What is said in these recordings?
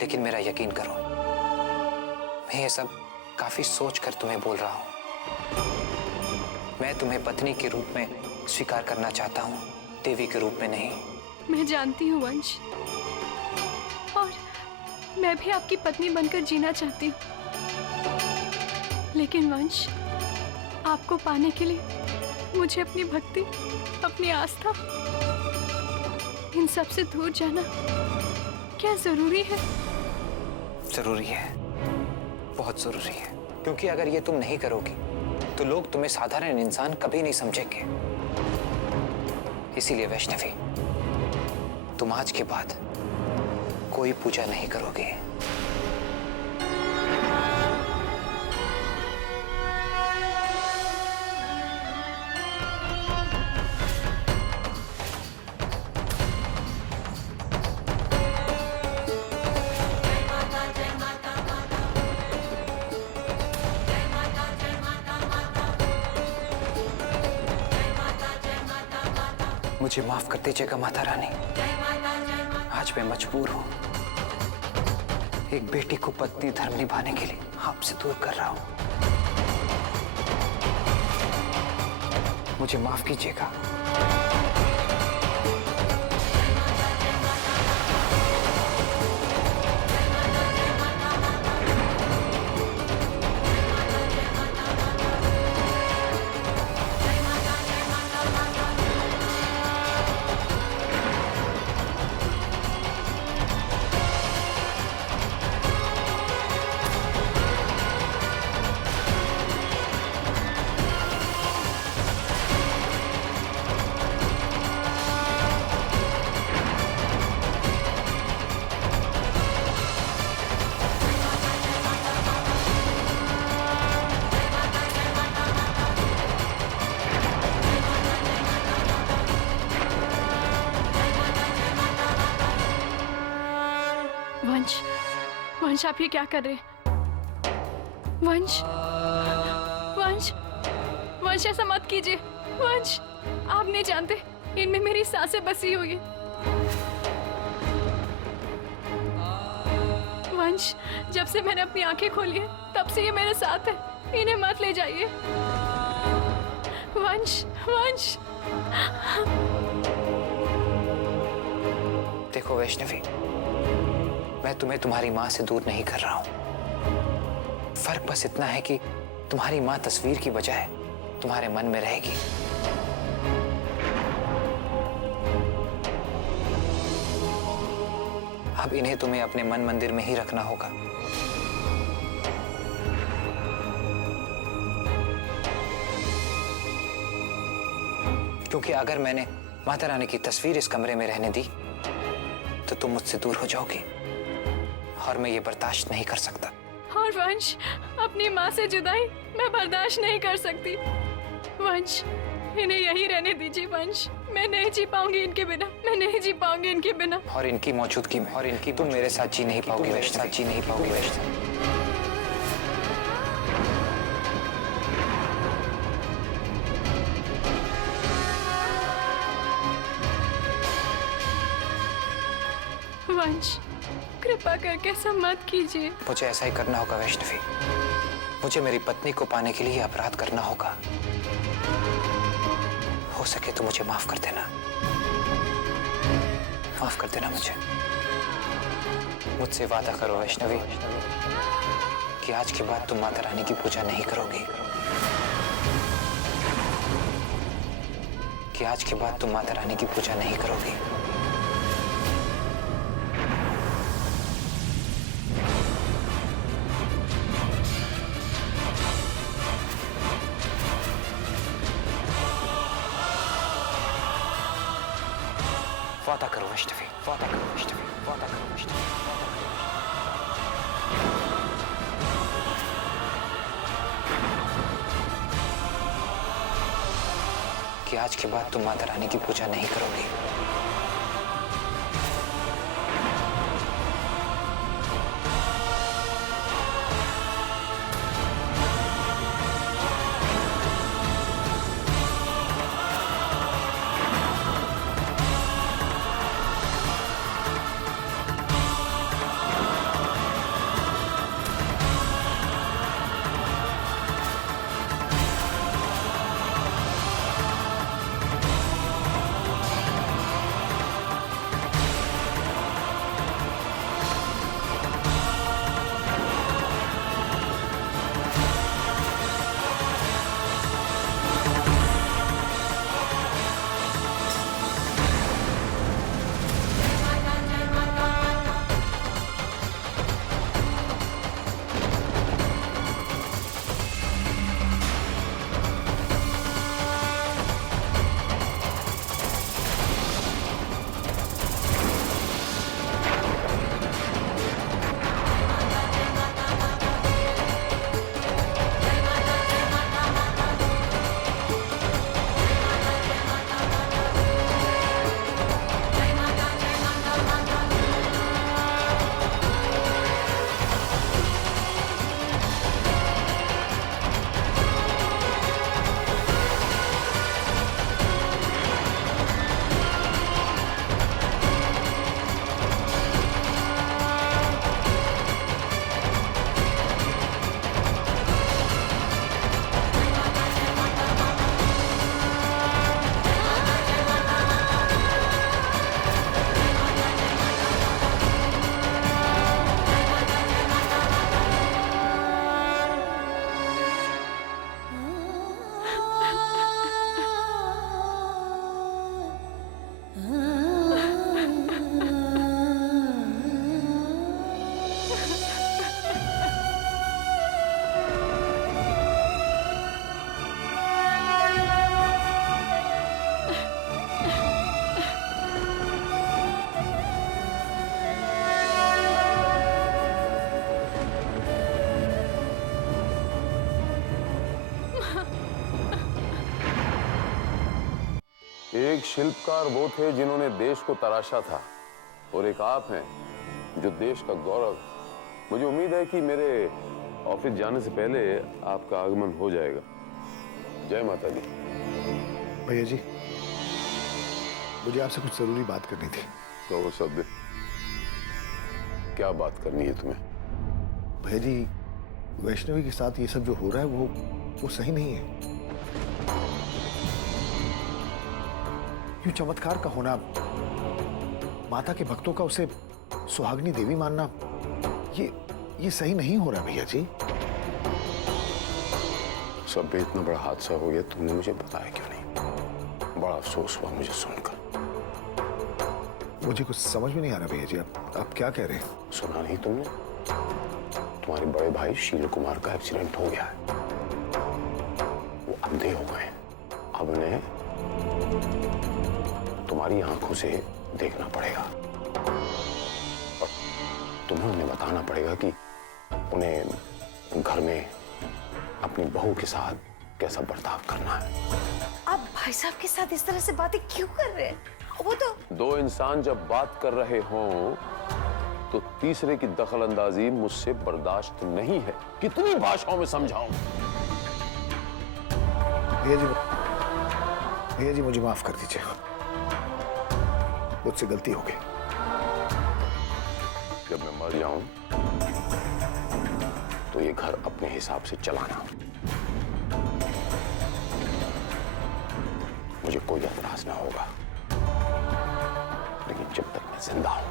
लेकिन मेरा यकीन करो, मैं ये सब काफी सोच कर तुम्हें बोल रहा हूं। मैं तुम्हें पत्नी के रूप में स्वीकार करना चाहता हूं, देवी के रूप में नहीं। मैं जानती हूँ वंश, और मैं भी आपकी पत्नी बनकर जीना चाहती हूँ। लेकिन वंश, आपको पाने के लिए मुझे अपनी भक्ति, अपनी आस्था, इन सब से दूर जाना क्या जरूरी है? जरूरी है, बहुत जरूरी है। क्योंकि अगर ये तुम नहीं करोगी तो लोग तुम्हें साधारण इंसान कभी नहीं समझेंगे। इसीलिए वैष्णवी, तुम आज के बाद कोई पूजा नहीं करोगे। मुझे माफ कर दीजिएगा माता रानी, आज मैं मजबूर हूं। एक बेटी को पत्नी धर्म निभाने के लिए आपसे दूर कर रहा हूं। मुझे माफ कीजिएगा। वंश, वंश आप ये क्या कर रहे? वंश, वंश, वंश ऐसा मत कीजिए। वंश, आप नहीं जानते, इनमें मेरी सांसें बसी हुई है। वंश, जब से मैंने अपनी आंखें खोली है तब से ये मेरे साथ है, इन्हें मत ले जाइए। वंश, वंश। देखो वैष्णवी, मैं तुम्हें तुम्हारी माँ से दूर नहीं कर रहा हूं। फर्क बस इतना है कि तुम्हारी माँ तस्वीर की बजाय तुम्हारे मन में रहेगी। अब इन्हें तुम्हें अपने मन मंदिर में ही रखना होगा। क्योंकि अगर मैंने माता रानी की तस्वीर इस कमरे में रहने दी तो तुम मुझसे दूर हो जाओगी, और मैं ये बर्दाश्त नहीं कर सकता। और वंश, अपनी माँ से जुदाई मैं बर्दाश्त नहीं कर सकती। वंश, इन्हें यहीं रहने दीजिए। वंश, मैं नहीं जी पाऊंगी इनके बिना, मैं नहीं जी पाऊंगी इनके बिना। और इनकी मौजूदगी में, और इनकी तुम मेरे साथ जी नहीं पाओगी वैष्णवी, जी नहीं पाओगी वैष्णवी। वंश, कृपा करके ऐसा मत कीजिए। मुझे ऐसा ही करना होगा वैष्णवी। मुझे मेरी पत्नी को पाने के लिए अपराध करना होगा। हो सके तो मुझे माफ कर देना, माफ कर देना मुझे। मुझसे वादा करो वैष्णवी कि आज के बाद तुम माता रानी की पूजा नहीं करोगी, कि आज के बाद तुम माता रानी की पूजा नहीं करोगी। वादा करो वैष्णवी, वादा करो वैष्णवी, वादा करो वैष्णवी। कि आज के बाद तुम माता रानी की पूजा नहीं करोगी। एक शिल्पकार वो थे जिन्होंने देश को तराशा था, और एक आप हैं जो देश का गौरव। मुझे उम्मीद है कि मेरे ऑफिस जाने से पहले आपका आगमन हो जाएगा। जय माता दी। भैया जी, मुझे आपसे कुछ जरूरी बात करनी थी। कहो शब्द, क्या बात करनी है तुम्हें? भैया जी, वैष्णवी के साथ ये सब जो हो रहा है वो सही नहीं है। यूं चमत्कार का होना, माता के भक्तों का उसे सुहागनी देवी मानना, ये सही नहीं हो रहा भैया जी। सब में इतना बड़ा हादसा हो गया, तुमने मुझे बताया क्यों नहीं? बड़ा अफसोस हुआ मुझे सुनकर। मुझे कुछ समझ में नहीं आ रहा भैया जी, आप क्या कह रहे हैं? सुना नहीं तुमने? तुम्हारे बड़े भाई शील कुमार का एक्सीडेंट हो गया है। वो अंधे हो गए। अब उन्हें तुम्हारी आंखों से देखना पड़ेगा, और तुम्हें उन्हें बताना पड़ेगा कि उन्हें घर में अपनी बहू के साथ कैसा बर्ताव करना है। आप भाई साहब के साथ इस तरह से बातें क्यों कर रहे हैं? वो तो दो इंसान जब बात कर रहे हों तो तीसरे की दखल अंदाजी मुझसे बर्दाश्त नहीं है। कितनी भाषाओं में समझाऊं? भैया जी मुझे माफ कर दीजिए, मुझसे गलती हो गई। जब मैं मर जाऊं तो ये घर अपने हिसाब से चलाना। मुझे कोई एतराज ना होगा, लेकिन जब तक मैं जिंदा हूं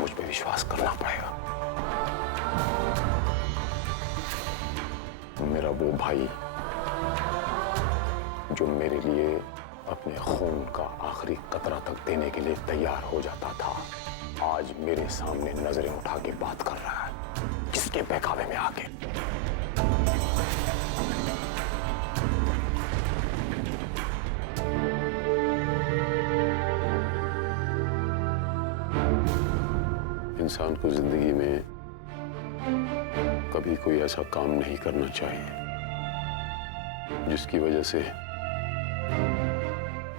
मुझ पे विश्वास करना पड़ेगा। मेरा वो भाई जो मेरे लिए अपने खून का आखिरी कतरा तक देने के लिए तैयार हो जाता था, आज मेरे सामने नजरें उठा के बात कर रहा है। किसके बहकावे में आके? इंसान को जिंदगी में कभी कोई ऐसा काम नहीं करना चाहिए जिसकी वजह से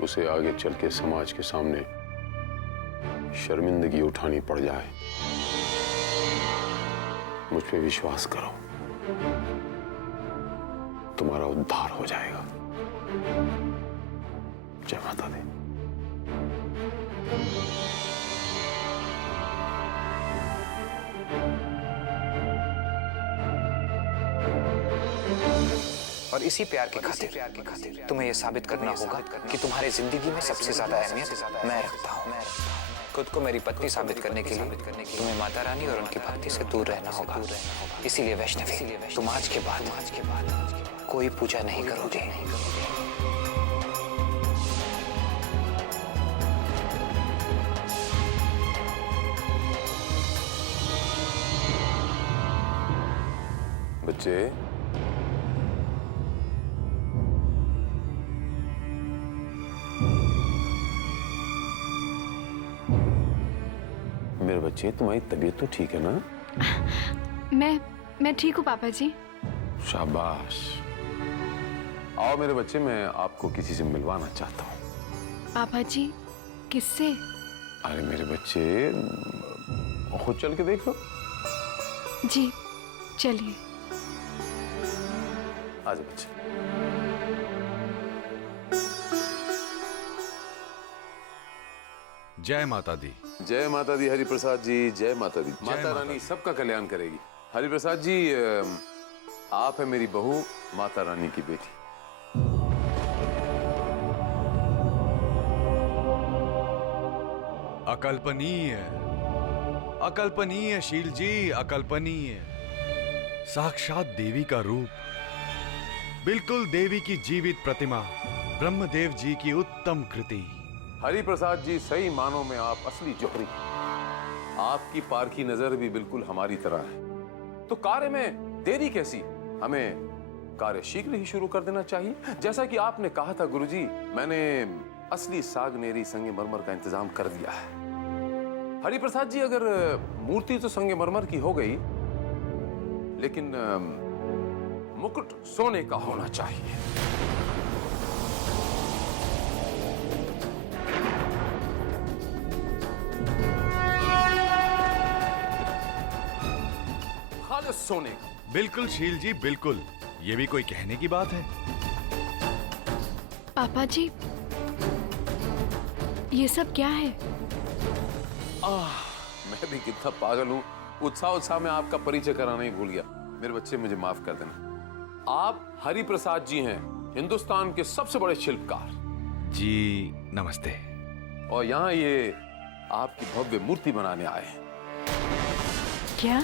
उसे आगे चल के समाज के सामने शर्मिंदगी उठानी पड़ जाए। मुझ पे विश्वास करो, तुम्हारा उद्धार हो जाएगा। जय माता दी। और इसी प्यार के खातिर तुम्हें यह साबित करना होगा कि तुम्हारी जिंदगी में सबसे ज्यादा अहमियत मैं रखता हूँ। खुद को मेरी पत्नी साबित करने के लिए तुम्हें माता रानी और उनकी भक्ति से दूर रहना होगा। इसीलिए वैष्णवी, तुम आज के बाद कोई पूजा नहीं करोगे। बच्चे, मेरे बच्चे, तुम्हारी तबीयत तो ठीक है ना? मैं ठीक हूँ पापा जी। शाबाश। आओ मेरे बच्चे, मैं आपको किसी से मिलवाना चाहता हूँ। पापा जी, किससे? अरे मेरे बच्चे, खुद चल के देख लो। जी चलिए। आजा बच्चे। जय माता दी। जय माता दी हरिप्रसाद जी। जय माता दी। माता रानी सबका कल्याण करेगी। हरिप्रसाद जी, आप है मेरी बहू माता रानी की बेटी। अकल्पनीय, अकल्पनीय शील जी, अकल्पनीय। साक्षात देवी का रूप, बिल्कुल देवी की जीवित प्रतिमा, ब्रह्मदेव जी की उत्तम कृति। हरिप्रसाद जी, सही मानों में आप असली जौहरी। आपकी पारखी नजर भी बिल्कुल हमारी तरह है। तो कार्य में देरी कैसी? हमें कार्य शीघ्र ही शुरू कर देना चाहिए। जैसा कि आपने कहा था गुरुजी, मैंने असली सागनेरी संगमरमर का इंतजाम कर दिया है। हरिप्रसाद जी, अगर मूर्ति तो संगमरमर की हो गई, लेकिन मुकुट सोने का होना चाहिए। सारे सोने का। बिल्कुल शील जी, बिल्कुल। ये भी कोई कहने की बात है? पापा जी, ये सब क्या है? मैं भी कितना पागल हूँ, उत्साह में आपका परिचय कराना ही भूल गया। मेरे बच्चे, मुझे माफ कर देना। आप हरि प्रसाद जी हैं, हिंदुस्तान के सबसे बड़े शिल्पकार। जी नमस्ते। और यहाँ ये आपकी भव्य मूर्ति बनाने आए हैं। क्या?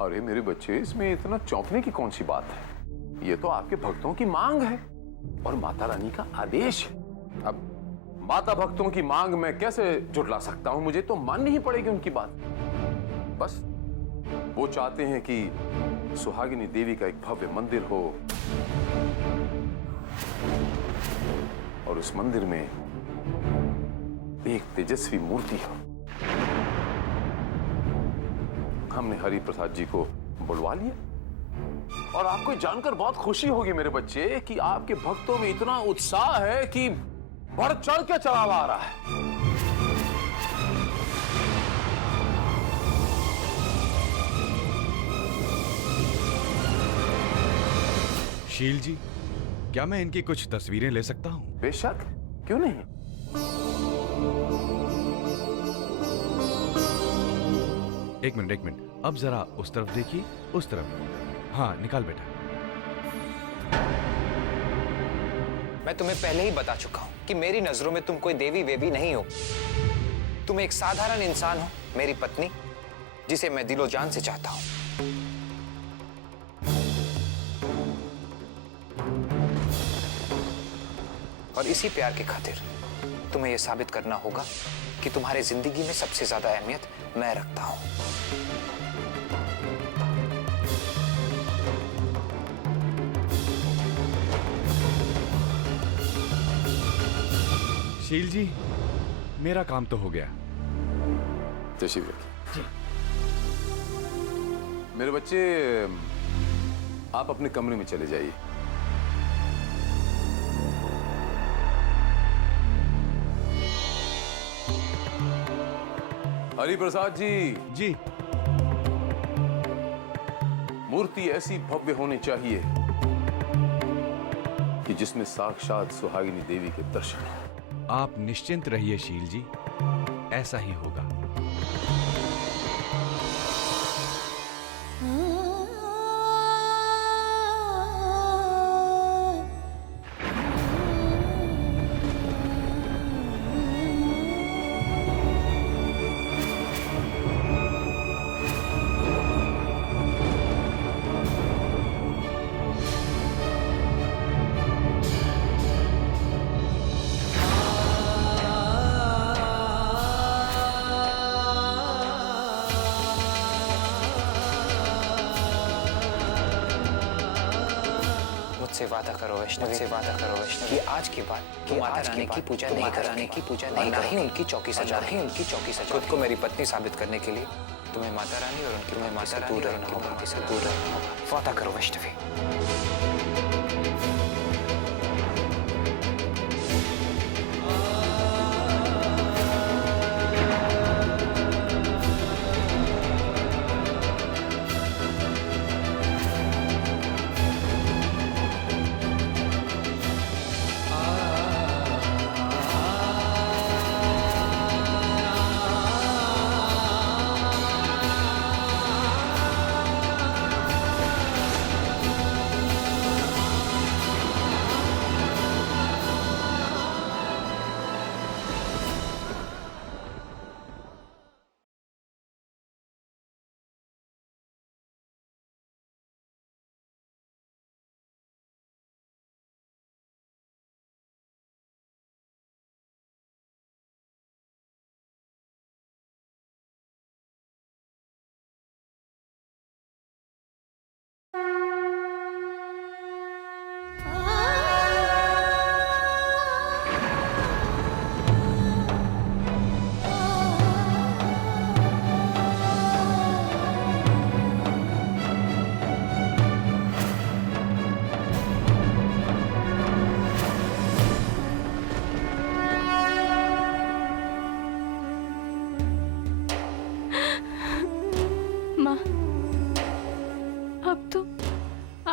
अरे मेरे बच्चे, इसमें इतना चौंकने की कौन सी बात है? ये तो आपके भक्तों की मांग है और माता रानी का आदेश है। अब माता भक्तों की मांग मैं कैसे झुठला सकता हूं? मुझे तो माननी ही पड़ेगी उनकी बात। बस वो चाहते हैं कि सुहागिनी देवी का एक भव्य मंदिर हो और उस मंदिर में एक तेजस्वी मूर्ति हो। हमने हरि प्रसाद जी को बुलवा लिया और आपको जानकर बहुत खुशी होगी मेरे बच्चे कि आपके भक्तों में इतना उत्साह है कि बढ़ चढ़ के चढ़ावा आ रहा है। शील जी, क्या मैं इनकी कुछ तस्वीरें ले सकता हूं? बेशक, क्यों नहीं। एक मिनट, अब जरा उस तरफ देखिए, उस तरफ। हाँ, निकाल बेटा। मैं तुम्हें पहले ही बता चुका हूं कि मेरी नजरों में तुम कोई देवी वेवी नहीं हो। तुम एक साधारण इंसान हो, मेरी पत्नी, जिसे मैं दिलो जान से चाहता हूं। और इसी प्यार की खातिर तुम्हें यह साबित करना होगा कि तुम्हारी जिंदगी में सबसे ज्यादा अहमियत मैं रखता हूं। शील जी, मेरा काम तो हो गया। तशरीफ रखिए। मेरे बच्चे, आप अपने कमरे में चले जाइए। हरि प्रसाद जी। जी। मूर्ति ऐसी भव्य होनी चाहिए कि जिसमें साक्षात सुहागिनी देवी के दर्शन हो। आप निश्चिंत रहिए शील जी, ऐसा ही होगा। मुझसे वादा करो वैष्णवी, मुझसे वादा करो वैष्णवी कि आज के बाद तुम माता रानी की पूजा नहीं कराने की पूजा नहीं, ना ही उनकी चौकी सजा, ही उनकी चौकी सजा। खुद को मेरी पत्नी साबित करने के लिए तुम्हें माता रानी और उनकी माता से दूर रहना होगा, उनके से दूर रहना होगा। वादा करो वैष्णवी।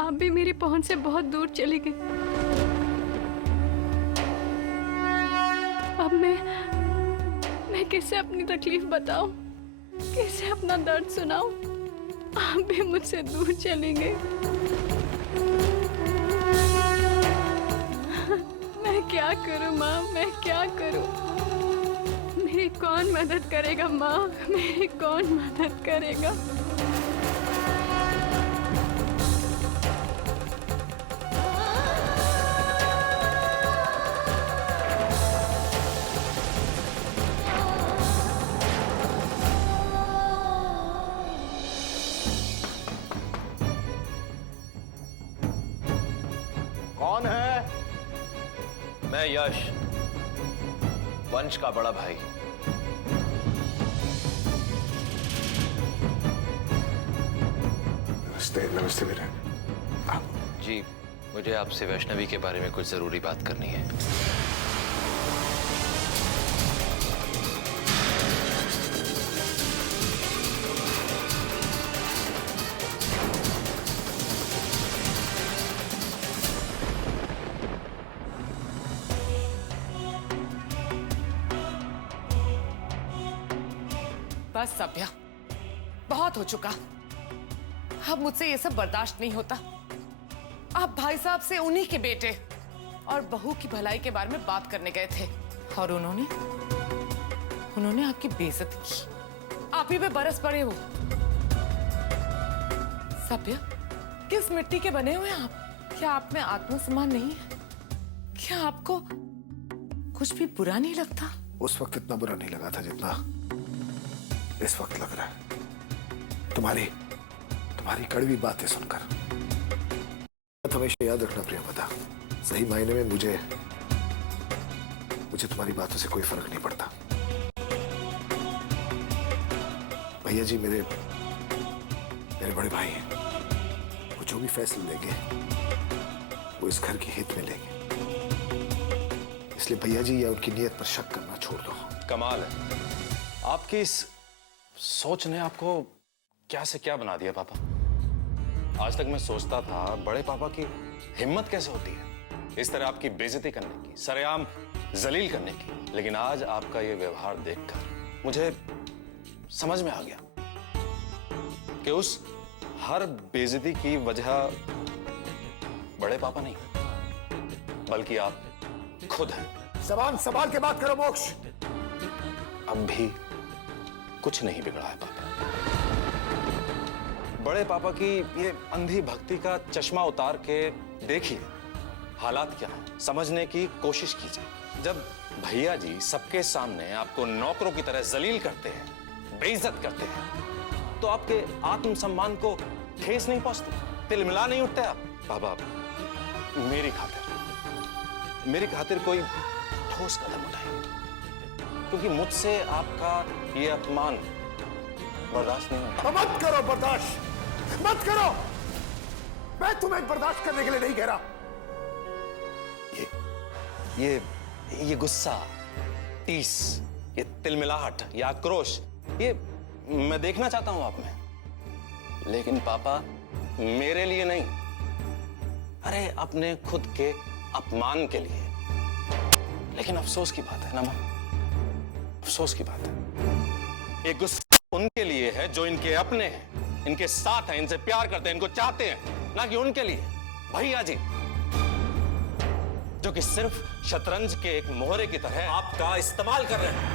आप भी मेरी पहुंच से बहुत दूर चली गई। अब मैं किसे अपनी तकलीफ बताऊं, किसे अपना दर्द सुनाऊं? आप भी मुझसे दूर चली गई। मैं क्या करूं माँ, मैं क्या करूं? मेरी कौन मदद करेगा माँ, मेरी कौन मदद करेगा? कौन है? मैं यश, वंश का बड़ा भाई। नमस्ते, नमस्ते बेटा। जी, मुझे आपसे वैष्णवी के बारे में कुछ जरूरी बात करनी है। बस सभ्या, बहुत हो चुका। अब मुझसे ये सब बर्दाश्त नहीं होता। आप भाई साहब से उन्हीं के बेटे और बहू की भलाई के बारे में बात करने गए थे और उन्होंने आपकी बेइज्जती की। आप ही पे बरस पड़े वो। सभ्या, किस मिट्टी के बने हुए आप? क्या आप में आत्मसम्मान नहीं है? क्या आपको कुछ भी बुरा नहीं लगता? उस वक्त इतना बुरा नहीं लगा था जितना इस वक्त लग रहा है, तुम्हारी कड़वी बातें सुनकर। हमेशा याद रखना प्रियंवदा, सही मायने में मुझे तुम्हारी बातों से कोई फर्क नहीं पड़ता। भैया जी मेरे बड़े भाई हैं। वो जो भी फैसले लेंगे वो इस घर के हित में लेंगे। इसलिए भैया जी या उनकी नीयत पर शक करना छोड़ दो। कमाल है, आपकी इस सोच ने आपको क्या से क्या बना दिया पापा। आज तक मैं सोचता था बड़े पापा की हिम्मत कैसे होती है इस तरह आपकी बेइज्जती करने की, सरेआम जलील करने की, लेकिन आज आपका ये व्यवहार देखकर मुझे समझ में आ गया कि उस हर बेइज्जती की वजह बड़े पापा नहीं बल्कि आप खुद हैं। जबान संभाल के बात करो मोक्ष। अब भी कुछ नहीं बिगड़ा है पापा। बड़े पापा की ये अंधी भक्ति का चश्मा उतार के देखिए हालात क्या है, समझने की कोशिश कीजिए। जब भैया जी सबके सामने आपको नौकरों की तरह जलील करते हैं, बेइज्जत करते हैं, तो आपके आत्मसम्मान को ठेस नहीं पहुंचती, तिलमिला नहीं उठते आप? पापा, मेरी खातिर कोई ठोस कदम उठाइए, क्योंकि मुझसे आपका ये अपमान बर्दाश्त नहीं होगा। मत करो बर्दाश्त, मत करो। मैं तुम्हें बर्दाश्त करने के लिए नहीं कह रहा। ये गुस्सा, टीस, ये तिलमिलाहट, ये आक्रोश, ये मैं देखना चाहता हूं आप में, लेकिन पापा मेरे लिए नहीं, अरे अपने खुद के अपमान के लिए। लेकिन अफसोस की बात है ना मां, अफसोस की बात है, ये गुस्सा उनके लिए है जो इनके अपने हैं, इनके साथ हैं, इनसे प्यार करते हैं, इनको चाहते हैं, ना कि उनके लिए भैया जी जो कि सिर्फ शतरंज के एक मोहरे की तरह आपका इस्तेमाल कर रहे हैं।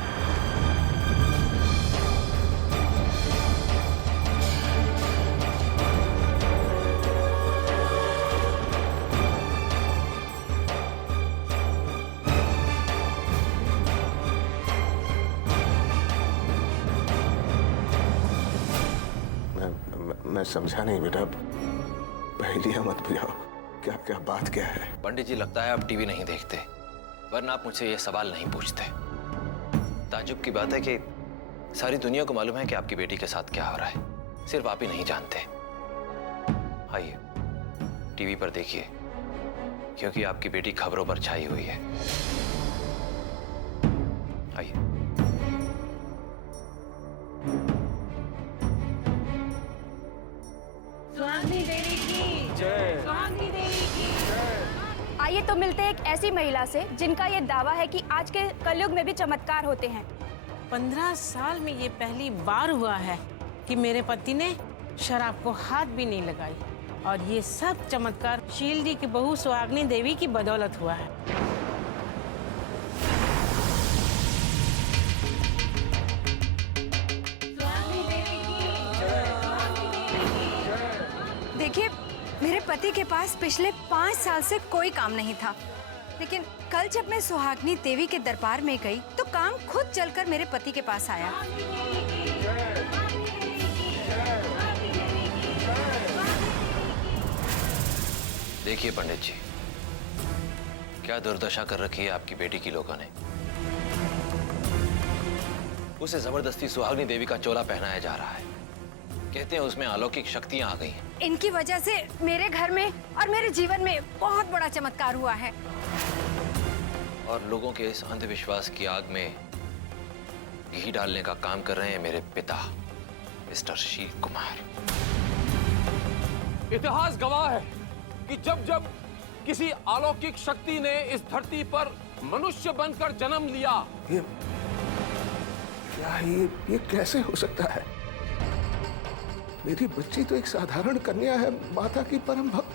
मैं समझा नहीं बेटा, पहेलियां मत बुझाओ। क्या बात क्या है? पंडित जी, लगता है आप टीवी नहीं देखते, वरना आप मुझसे ये सवाल नहीं पूछते। ताज्जुब की बात है कि सारी दुनिया को मालूम है कि आपकी बेटी के साथ क्या हो रहा है, सिर्फ आप ही नहीं जानते। आइए टीवी पर देखिए, क्योंकि आपकी बेटी खबरों पर छाई हुई है। आइए। स्वामी देवी की जय। आइए तो मिलते हैं एक ऐसी महिला से जिनका ये दावा है कि आज के कलयुग में भी चमत्कार होते हैं। 15 साल में ये पहली बार हुआ है कि मेरे पति ने शराब को हाथ भी नहीं लगाई, और ये सब चमत्कार शील जी की बहू सुहागनी देवी की बदौलत हुआ है। देखिए, मेरे पति के पास पिछले 5 साल से कोई काम नहीं था, लेकिन कल जब मैं सुहागनी देवी के दरबार में गई तो काम खुद चलकर मेरे पति के पास आया। देखिए पंडित जी, क्या दुर्दशा कर रखी है आपकी बेटी की लोगों ने। उसे जबरदस्ती सुहागनी देवी का चोला पहनाया जा रहा है। कहते हैं उसमें अलौकिक शक्तियां आ गई हैं। इनकी वजह से मेरे घर में और मेरे जीवन में बहुत बड़ा चमत्कार हुआ है। और लोगों के इस अंधविश्वास की आग में घी डालने का काम कर रहे हैं मेरे पिता मिस्टर शील कुमार। इतिहास गवाह है कि जब जब किसी अलौकिक शक्ति ने इस धरती पर मनुष्य बनकर जन्म लिया, ये कैसे हो सकता है? मेरी बच्ची तो एक साधारण कन्या है, माता की परम भक्त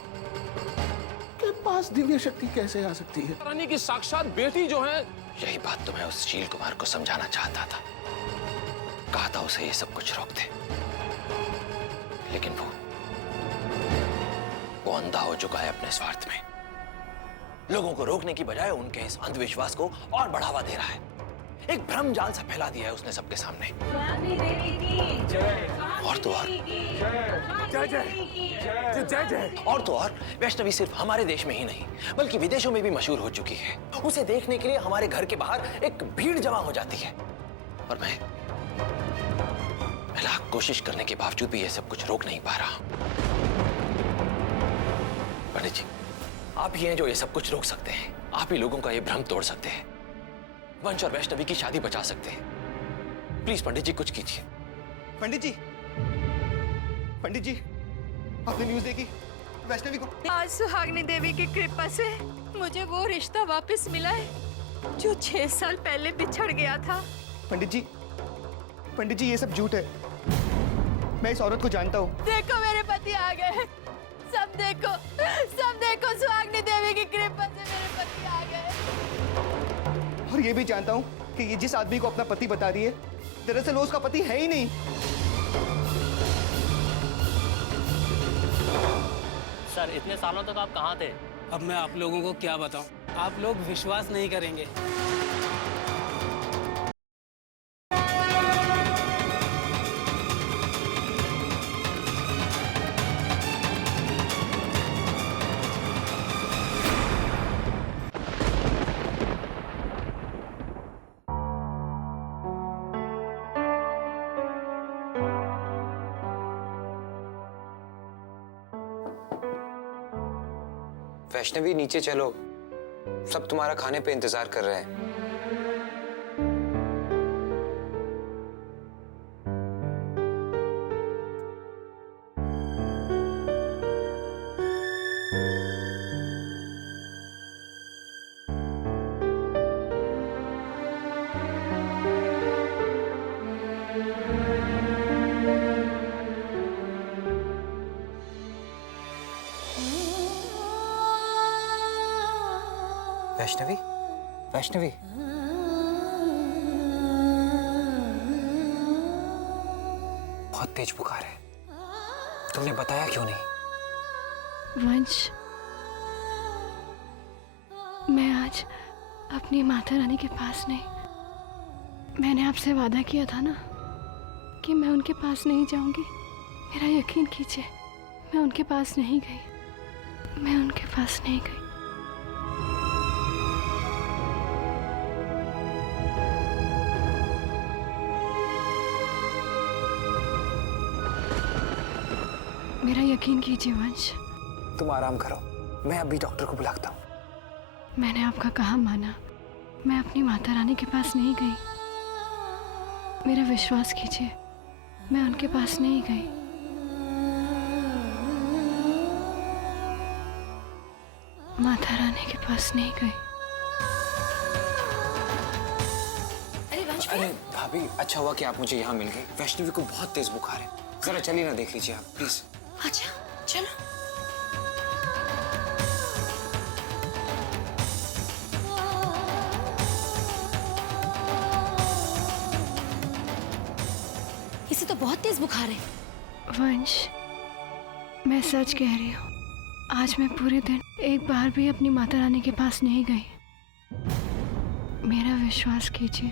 के पास दिव्य शक्ति कैसे आ सकती है? रानी की साक्षात बेटी जो है। यही बात तो मैं उस शील कुमार को समझाना चाहता था। कहा था उसे ये सब कुछ रोक दे, लेकिन वो अंधा हो चुका है अपने स्वार्थ में। लोगों को रोकने की बजाय उनके इस अंधविश्वास को और बढ़ावा दे रहा है। एक भ्रम जाल सा फैला दिया है उसने सबके सामने। और तो और और तो और वैष्णवी सिर्फ हमारे देश में ही नहीं बल्कि विदेशों में भी मशहूर हो चुकी है। उसे देखने के लिए हमारे घर के बाहर एक भीड़ जमा हो जाती है, और मैं लाख कोशिश करने के बावजूद भी ये सब कुछ रोक नहीं पा रहा। पंडित जी, आप ही हैं जो ये सब कुछ रोक सकते हैं। आप ही लोगों का ये भ्रम तोड़ सकते हैं, वंश और वैष्णवी की शादी बचा सकते हैं। प्लीज पंडित जी कुछ कीजिए। पंडित जी, आपने न्यूज़ देखी? वैष्णवी को आज सुहागनी देवी की कृपा से मुझे वो रिश्ता वापस मिला है जो 6 साल पहले बिछड़ गया था। पंडित जी ये सब झूठ है। मैं इस औरत को जानता हूँ। देखो मेरे पति आ गए। सब देखो सुहागनी देवी की कृपा से मेरे पति आ गए। और ये भी जानता हूँ कि ये जिस आदमी को अपना पति बता रही है, दरअसल वो उसका पति है ही नहीं। सर, इतने सालों तक आप कहाँ थे? अब मैं आप लोगों को क्या बताऊं, आप लोग विश्वास नहीं करेंगे। वैष्णवी नीचे चलो, सब तुम्हारा खाने पे इंतजार कर रहे हैं। वैष्णवी बहुत तेज बुखार है, तुमने बताया क्यों नहीं? वंश, मैं आज अपनी माता रानी के पास नहीं। मैंने आपसे वादा किया था ना कि मैं उनके पास नहीं जाऊंगी। मेरा यकीन कीजिए, मैं उनके पास नहीं गई। मैं उनके पास नहीं गई। मेरा यकीन कीजिए वंश। तुम आराम करो, मैं अभी डॉक्टर को बुलाता हूँ। मैंने आपका कहा माना। मैं अपनी माता रानी के पास नहीं गई। मेरा विश्वास कीजिए, मैं उनके पास नहीं गई। माता रानी के पास नहीं गई। अरे भाभी, अच्छा हुआ कि आप मुझे यहाँ मिल गए। वैष्णवी को बहुत तेज बुखार है, जरा चलिए ना देख लीजिए आप प्लीज। अच्छा चलो। इसे तो बहुत तेज बुखार है। वंश, मैं सच कह रही हूँ, आज मैं पूरे दिन एक बार भी अपनी माता रानी के पास नहीं गई। मेरा विश्वास कीजिए।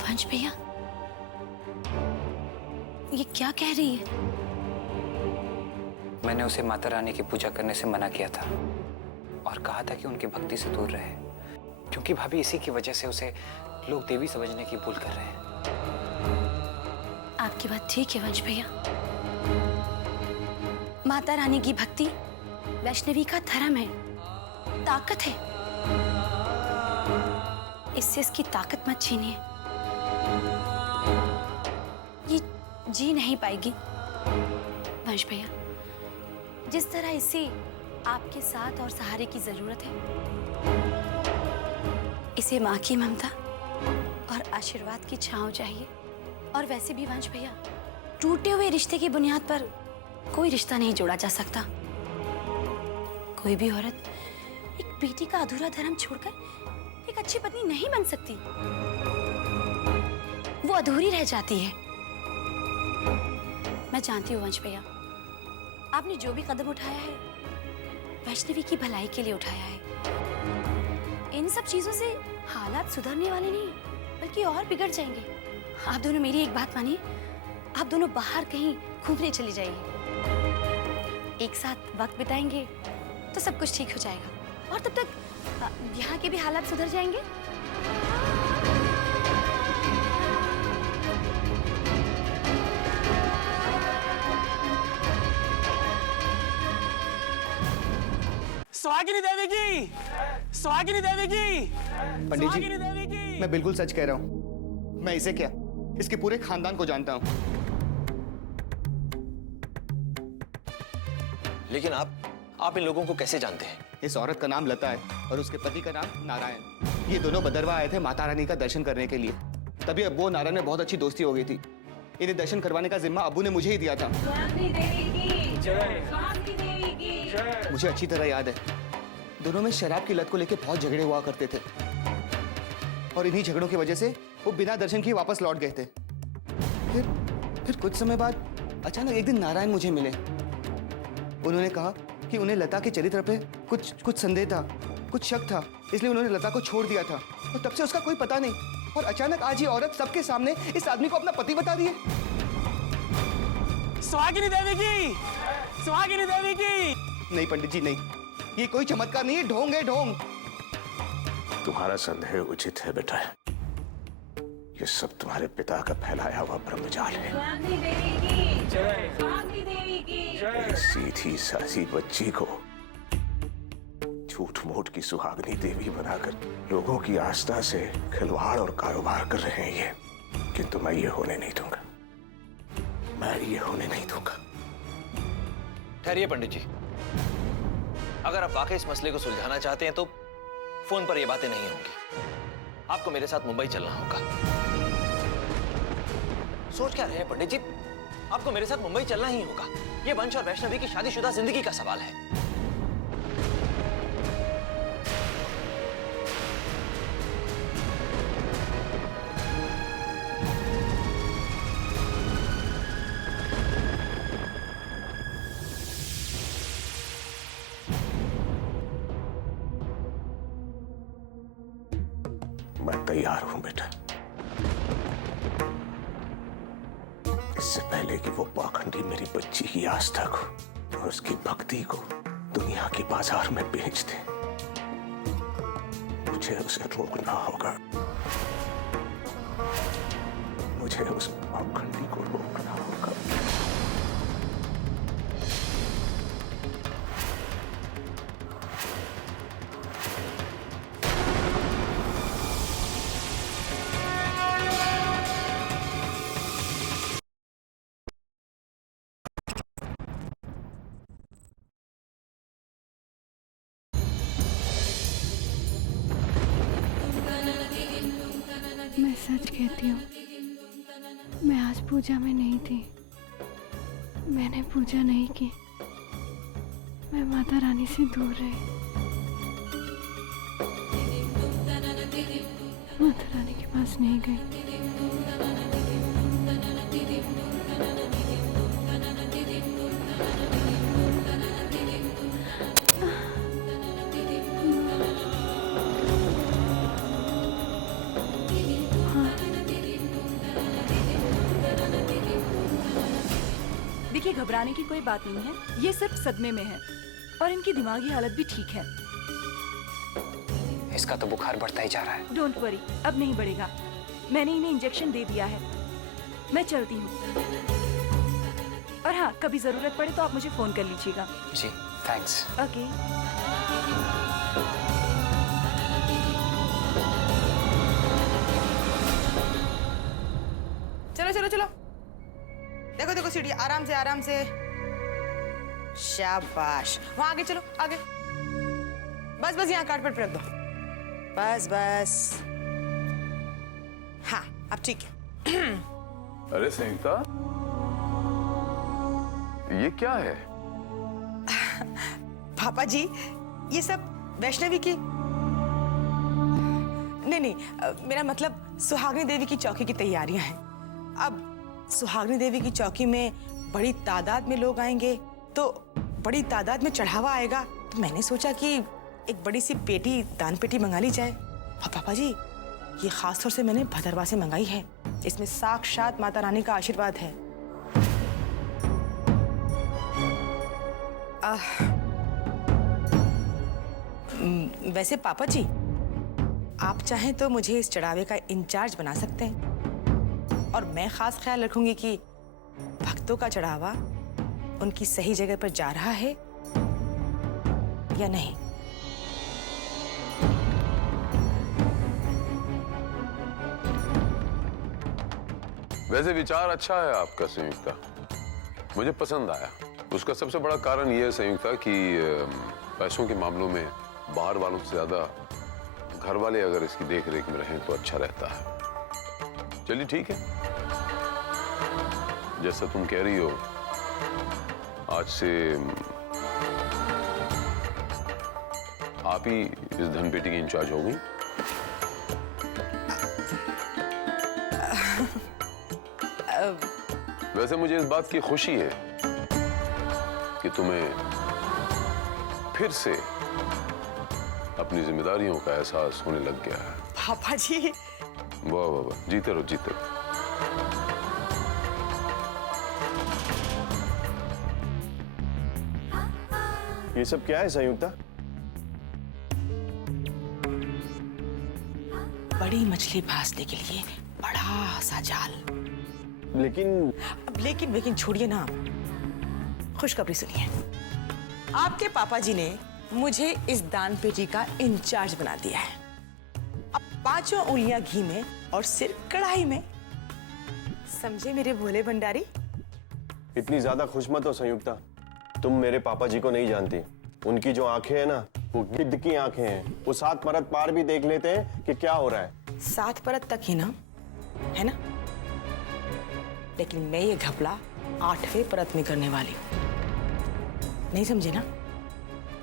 वंश भैया, ये क्या कह रही है? मैंने उसे माता रानी की पूजा करने से मना किया था और कहा था कि उनकी भक्ति से दूर रहे, क्योंकि भाभी इसी की वजह से उसे लोग देवी समझने की भूल कर रहे हैं। आपकी बात ठीक है वंश भैया। माता रानी की भक्ति वैष्णवी का धर्म है, ताकत है। इससे इसकी ताकत मत छीनिए। ये जी नहीं पाएगी वंश भैया। जिस तरह इसे आपके साथ और सहारे की जरूरत है, इसे माँ की ममता और आशीर्वाद की छांव चाहिए। और वैसे भी वंश भैया, टूटे हुए रिश्ते की बुनियाद पर कोई रिश्ता नहीं जोड़ा जा सकता। कोई भी औरत एक बेटी का अधूरा धर्म छोड़कर एक अच्छी पत्नी नहीं बन सकती। वो अधूरी रह जाती है। मैं जानती हूँ वंश भैया, आपने जो भी कदम उठाया है वैष्णवी की भलाई के लिए उठाया है। इन सब चीजों से हालात सुधरने वाले नहीं, बल्कि और बिगड़ जाएंगे। आप दोनों मेरी एक बात मानिए, आप दोनों बाहर कहीं घूमने चली जाइए। एक साथ वक्त बिताएंगे तो सब कुछ ठीक हो जाएगा, और तब तक यहाँ के भी हालात सुधर जाएंगे। सुहागिनी देवी की, सुहागिनी देवी की। पंडित जी, मैं बिल्कुल सच कह रहा हूँ। मैं इसे क्या, इसके पूरे खानदान को जानता हूँ। लेकिन आप इन लोगों को कैसे जानते हैं? इस औरत का नाम लता है और उसके पति का नाम नारायण। ये दोनों भदरवा आए थे माता रानी का दर्शन करने के लिए। तभी अब्बू और नारायण में बहुत अच्छी दोस्ती हो गई थी। इन्हें दर्शन करवाने का जिम्मा अब्बू ने मुझे ही दिया था। मुझे अच्छी तरह याद है, दोनों में शराब की लत को लेकर बहुत झगड़े हुआ करते थे, और इन्हीं झगड़ों की वजह से वो बिना दर्शन किए वापस लौट गए थे। फिर कुछ समय बाद अचानक एक दिन नारायण मुझे मिले। उन्होंने कहा कि उन्हें लता के चरित्र पे कुछ संदेह था, कुछ शक था, इसलिए उन्होंने लता को छोड़ दिया था, और तब से उसका कोई पता नहीं। और अचानक आज ये औरत सबके सामने इस आदमी को अपना पति बता रही है। सुहागिनी देवी की, सुहागिनी देवी की। नहीं पंडित जी, नहीं, ये कोई चमत्कार नहीं है, ढोंग है, ढोंग। तुम्हारा संदेह उचित है बेटा। ये सब तुम्हारे पिता का फैलाया हुआ ब्रह्मजाल है। एक सीधी सासी बच्ची को झूठ मूठ की सुहागनी देवी बनाकर लोगों की आस्था से खिलवाड़ और कारोबार कर रहे हैं ये। किंतु मैं ये होने नहीं दूंगा, मैं ये होने नहीं दूंगा। ठहरिए पंडित जी, अगर आप वाकई इस मसले को सुलझाना चाहते हैं तो फोन पर ये बातें नहीं होंगी। आपको मेरे साथ मुंबई चलना होगा। सोच क्या रहे हैं पंडित जी? आपको मेरे साथ मुंबई चलना ही होगा। ये वंश और वैष्णवी की शादीशुदा जिंदगी का सवाल है। मैं तैयार हूं बेटा। इससे पहले कि वो पाखंडी मेरी बच्ची की आस्था को और उसकी भक्ति को दुनिया के बाजार में बेच दे, मुझे उसे रोकना होगा। मुझे उस पाखंडी को रोकना होगा। लेती हूँ। मैं आज पूजा में नहीं थी, मैंने पूजा नहीं की, मैं माता रानी से दूर रही। माता रानी के पास नहीं गई। देखिए, घबराने की कोई बात नहीं है, ये सिर्फ सदमे में है और इनकी दिमागी हालत भी ठीक है। इसका तो बुखार बढ़ता ही जा रहा है। डोंट वरी, अब नहीं बढ़ेगा। मैंने इन्हें इंजेक्शन दे दिया है। मैं चलती हूँ। और हाँ, कभी जरूरत पड़े तो आप मुझे फोन कर लीजिएगा। जी, थैंक्स। ओके। चलो चलो चलो, देखो देखो सीढ़ी, आराम से आराम से। शाबाश, वहां आगे चलो, आगे। बस बस यहाँ कार्पेट पर रख दो। बस बस, हाँ अब ठीक है। अरे संयुक्ता, ये क्या है? पापा जी, ये सब वैष्णवी की नहीं, मेरा मतलब सुहागिनी देवी की चौकी की तैयारियां हैं। अब सुहागिनी देवी की चौकी में बड़ी तादाद में लोग आएंगे तो बड़ी तादाद में चढ़ावा आएगा, तो मैंने सोचा कि एक बड़ी सी पेटी, दान पेटी मंगा ली जाए। और पापा जी, ये खास तौर से मैंने भदरवा से मंगाई है। इसमें साक्षात माता रानी का आशीर्वाद है। वैसे पापा जी, आप चाहें तो मुझे इस चढ़ावे का इंचार्ज बना सकते हैं और मैं खास ख्याल रखूंगी कि भक्तों का चढ़ावा उनकी सही जगह पर जा रहा है या नहीं। वैसे विचार अच्छा है आपका संयुक्ता, मुझे पसंद आया। उसका सबसे बड़ा कारण यह है संयुक्ता कि पैसों के मामलों में बाहर वालों से ज्यादा घर वाले अगर इसकी देख रेख में रहें तो अच्छा रहता है। चलिए ठीक है, जैसा तुम कह रही हो, आज से आप ही इस धन पेटी की इंचार्ज हो गई। वैसे मुझे इस बात की खुशी है कि तुम्हें फिर से अपनी जिम्मेदारियों का एहसास होने लग गया है। पापा जी, वाह वाह वाह, जीते रहो जीते रहो। ये सब क्या है संयुक्ता? बड़ी मछली फांसने के लिए बड़ा सा जाल। लेकिन छोड़िए ना, खुशखबरी सुनिए। आपके पापा जी ने मुझे इस दान पेटी का इंचार्ज बना दिया है। अब 5 उंगलियां घी में और सिर कढ़ाई में। समझे मेरे भोले भंडारी? इतनी ज्यादा खुश मत हो संयुक्ता, तुम मेरे पापा जी को नहीं जानती। उनकी जो आंखें हैं ना, वो गिद्ध की आंखें हैं। वो 7 परत पार भी देख लेते हैं कि क्या हो रहा है। 7 परत तक ही ना, है ना? लेकिन मैं ये घपला 8वें परत में करने वाली हूं। नहीं समझे ना?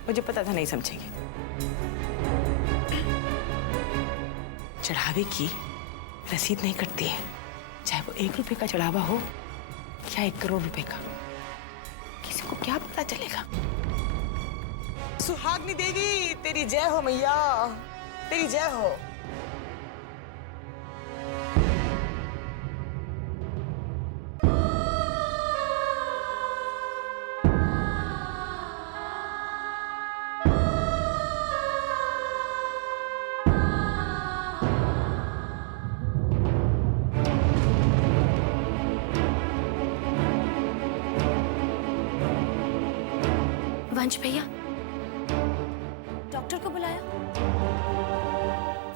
मुझे पता था नहीं समझेंगे। चढ़ावे की रसीद नहीं कटती है, चाहे वो 1 रुपए का चढ़ावा हो या 1 करोड़ रुपए का। किसी को क्या पता चलेगा? सुहागिनी देवी, तेरी जय हो मैया, तेरी जय हो। वंश भैया, डॉक्टर को बुलाया?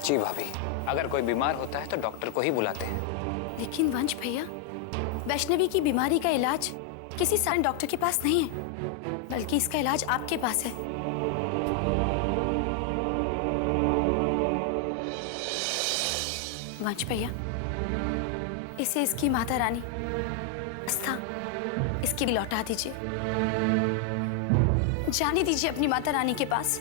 जी भाभी, अगर कोई बीमार होता है तो डॉक्टर को ही बुलाते हैं। लेकिन वंश भैया, वैष्णवी की बीमारी का इलाज किसी साधारण डॉक्टर के पास नहीं है, बल्कि इसका इलाज आपके पास है। वंश भैया, इसे इसकी माता रानी आस्था इसकी लौटा दीजिए। जाने दीजिए अपनी माता रानी के पास।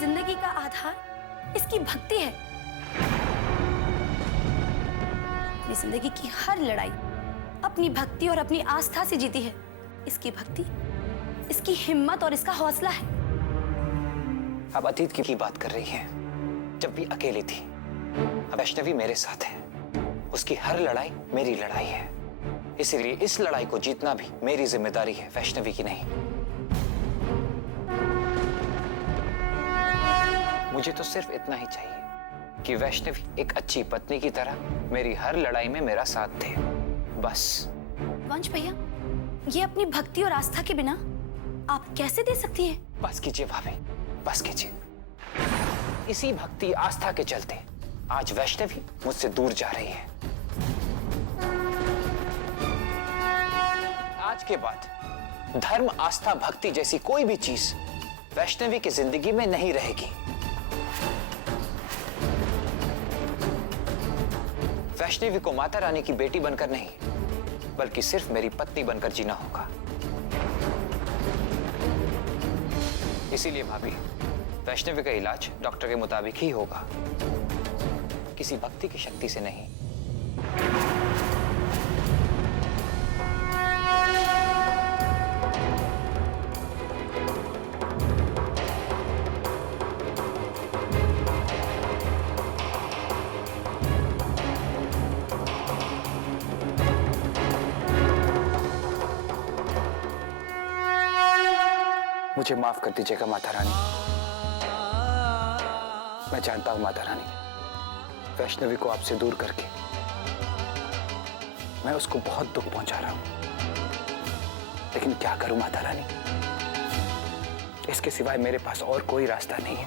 जिंदगी का आधार इसकी भक्ति है। अपनी जिंदगी की हर लड़ाई अपनी भक्ति और अपनी आस्था से जीती है। इसकी भक्ति, इसकी हिम्मत और इसका हौसला है। अब अतीत की बात कर रही है, जब भी अकेली थी। अब वैष्णवी मेरे साथ है, उसकी हर लड़ाई मेरी लड़ाई है, इसीलिए इस लड़ाई को जीतना भी मेरी जिम्मेदारी है, वैष्णवी की नहीं। मुझे तो सिर्फ इतना ही चाहिए कि वैष्णवी एक अच्छी पत्नी की तरह मेरी हर लड़ाई में मेरा साथ दे, बस। वंश भैया, ये अपनी भक्ति और आस्था के बिना आप कैसे दे सकती हैं? बस कीजिए भाभी, बस कीजिए। इसी भक्ति आस्था के चलते आज वैष्णवी मुझसे दूर जा रही है। आज के बाद धर्म, आस्था, भक्ति जैसी कोई भी चीज वैष्णवी की जिंदगी में नहीं रहेगी। वैष्णवी को माता रानी की बेटी बनकर नहीं, बल्कि सिर्फ मेरी पत्नी बनकर जीना होगा। इसीलिए भाभी, वैष्णवी का इलाज डॉक्टर के मुताबिक ही होगा, किसी भक्ति की शक्ति से नहीं। मुझे माफ कर दीजिएगा माता रानी। मैं जानता हूं माता रानी, वैष्णवी को आपसे दूर करके मैं उसको बहुत दुख पहुंचा रहा हूं, लेकिन क्या करूं माता रानी, इसके सिवाय मेरे पास और कोई रास्ता नहीं है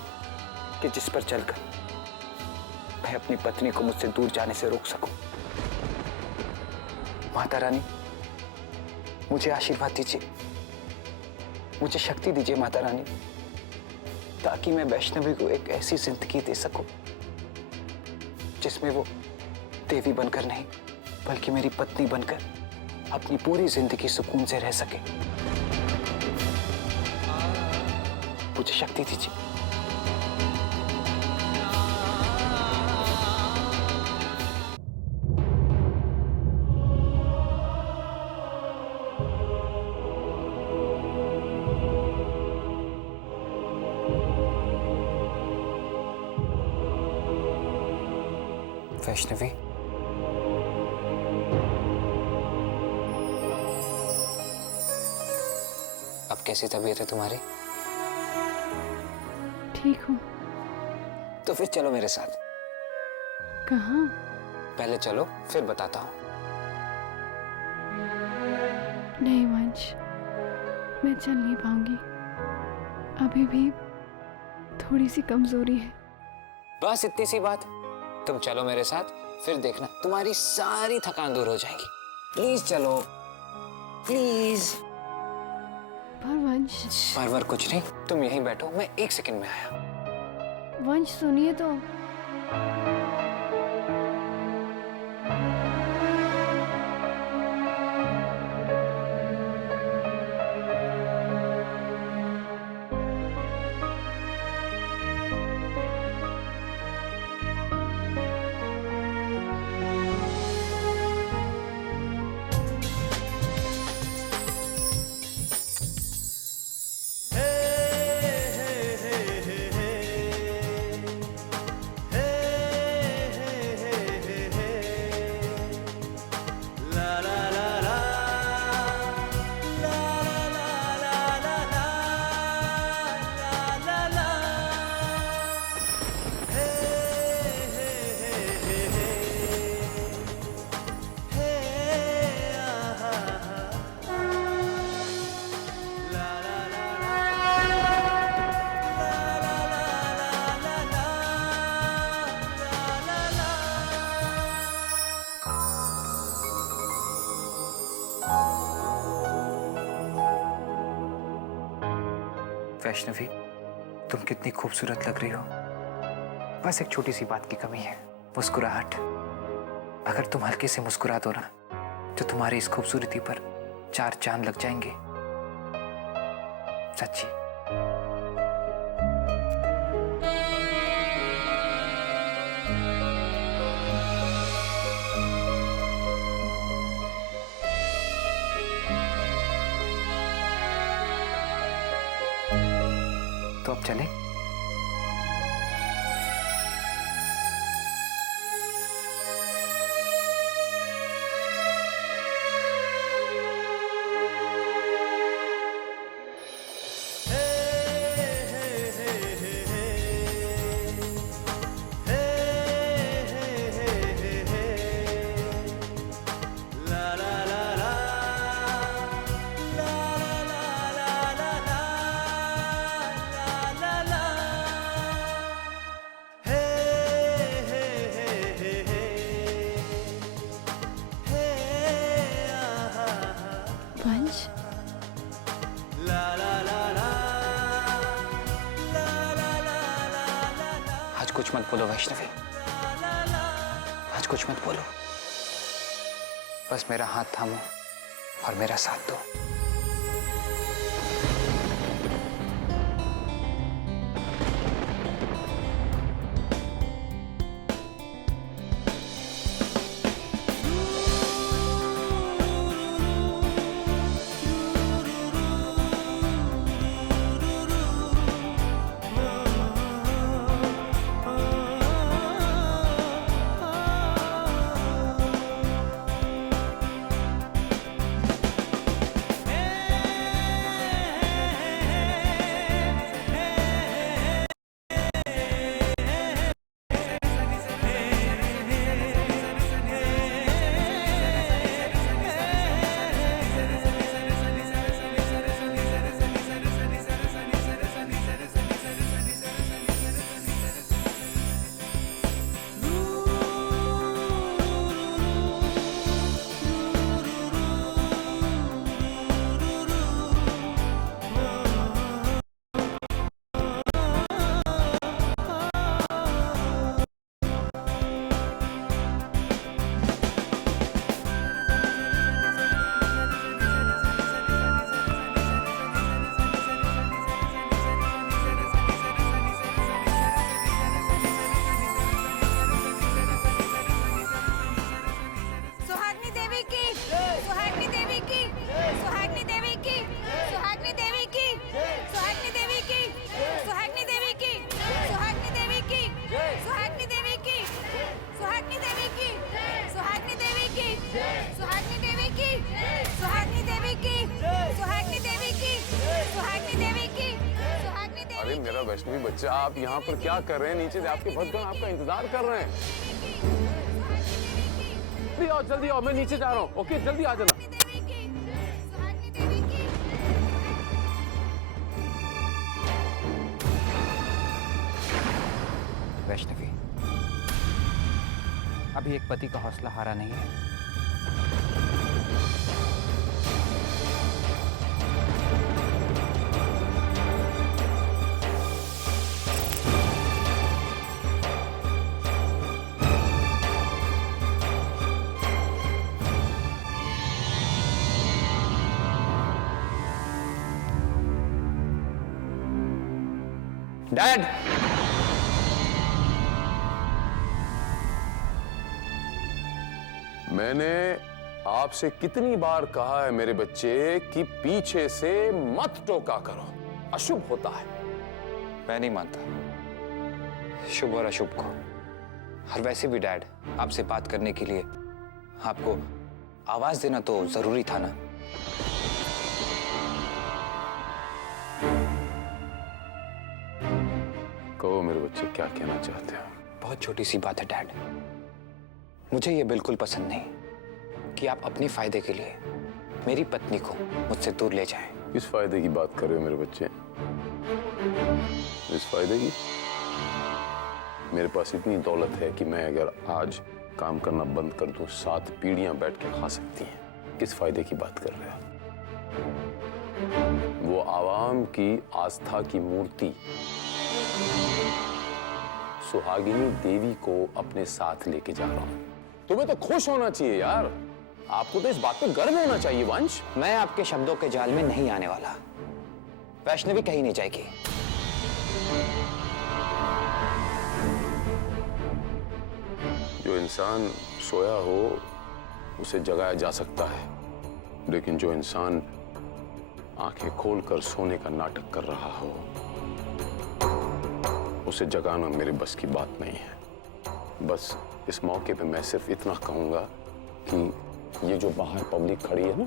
कि जिस पर चलकर मैं अपनी पत्नी को मुझसे दूर जाने से रोक सकूं। माता रानी, मुझे आशीर्वाद दीजिए, मुझे शक्ति दीजिए माता रानी, ताकि मैं वैष्णवी को एक ऐसी जिंदगी दे सकूं जिसमें वो देवी बनकर नहीं, बल्कि मेरी पत्नी बनकर अपनी पूरी जिंदगी सुकून से रह सके। मुझे शक्ति दीजिए। वैष्णवी, अब कैसी तबीयत है तुम्हारी? ठीक हूँ। तो फिर चलो मेरे साथ। कहाँ? पहले चलो, फिर बताता हूँ। नहीं वंश, मैं चल नहीं पाऊंगी, अभी भी थोड़ी सी कमजोरी है। बस इतनी सी बात, तुम चलो मेरे साथ, फिर देखना तुम्हारी सारी थकान दूर हो जाएगी। प्लीज चलो, प्लीज। वंश, परवर कुछ नहीं, तुम यहीं बैठो, मैं 1 सेकंड में आया। वंश सुनिए तो। वैष्णवी, तुम कितनी खूबसूरत लग रही हो, बस एक छोटी सी बात की कमी है। मुस्कुराहट। अगर तुम हल्के से मुस्कुरा दो ना, तो तुम्हारी इस खूबसूरती पर 4 चांद लग जाएंगे। सच्ची। तो अब चलें? वंश, आज कुछ मत बोलो वैष्णवी, आज कुछ मत बोलो। बस मेरा हाथ थामो और मेरा साथ दो। अरे मेरा वैष्णवी बच्चा, आप यहाँ पर क्या कर रहे हैं? नीचे से आपके भक्तगण आपका इंतजार कर रहे हैं। जल्दी आओ, जल्दी आओ, मैं नीचे जा रहा हूँ। ओके, जल्दी आ जाना। वैष्णवी, अभी एक पति का हौसला हारा नहीं है। डैड, मैंने आपसे कितनी बार कहा है मेरे बच्चे कि पीछे से मत टोका करो, अशुभ होता है। मैं नहीं मानता शुभ और अशुभ को। और वैसे भी डैड, आपसे बात करने के लिए आपको आवाज देना तो जरूरी था ना। कहो मेरे बच्चे, क्या कहना चाहते हो? बहुत छोटी सी बात है डैड। मुझे ये बिल्कुल पसंद नहीं कि आप अपने फायदे के लिए मेरी पत्नी को मुझसे दूर ले जाएं। किस फायदे की बात कर रहे हो मेरे बच्चे? इस फायदे की? मेरे पास इतनी दौलत है कि मैं अगर आज काम करना बंद कर दूं, 7 पीढ़ियां बैठ के खा सकती हैं। किस फायदे की बात कर रहे हो? वो आवाम की आस्था की मूर्ति सुहागिनी देवी को अपने साथ लेके जा रहा हूं। तुम्हें तो खुश होना चाहिए यार, आपको तो इस बात पे गर्व होना चाहिए वंश। मैं आपके शब्दों के जाल में नहीं आने वाला। वैष्णवी कहीं नहीं जाएगी। जो इंसान सोया हो उसे जगाया जा सकता है, लेकिन जो इंसान आंखें खोलकर सोने का नाटक कर रहा हो उसे जगाना मेरे बस की बात नहीं है। बस इस मौके पे मैं सिर्फ इतना कहूंगा कि ये जो बाहर पब्लिक खड़ी है ना,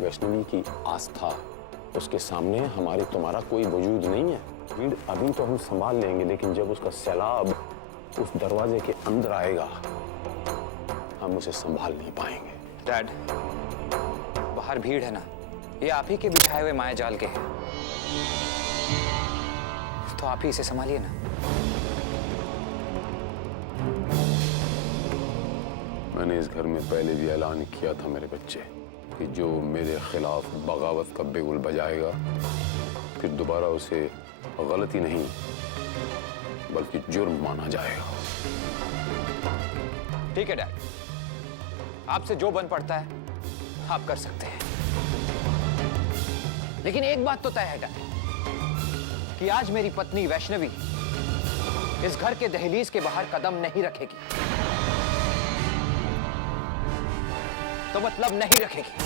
वैष्णवी की आस्था, उसके सामने हमारे तुम्हारा कोई वजूद नहीं है। भीड़ अभी तो हम संभाल लेंगे, लेकिन जब उसका सैलाब उस दरवाजे के अंदर आएगा हम उसे संभाल नहीं पाएंगे। डैड, बाहर भीड़ है ना, ये आप ही के बिछाए हुए माया जाल के हैं, तो आप ही इसे संभालिए ना। मैंने इस घर में पहले भी ऐलान किया था मेरे बच्चे कि जो मेरे खिलाफ बगावत का बिगुल बजाएगा फिर दोबारा उसे गलती नहीं बल्कि जुर्म माना जाएगा। ठीक है डैड, आपसे जो बन पड़ता है आप कर सकते हैं, लेकिन एक बात तो तय है डैड कि आज मेरी पत्नी वैष्णवी इस घर के दहलीज के बाहर कदम नहीं रखेगी, तो मतलब नहीं रखेगी।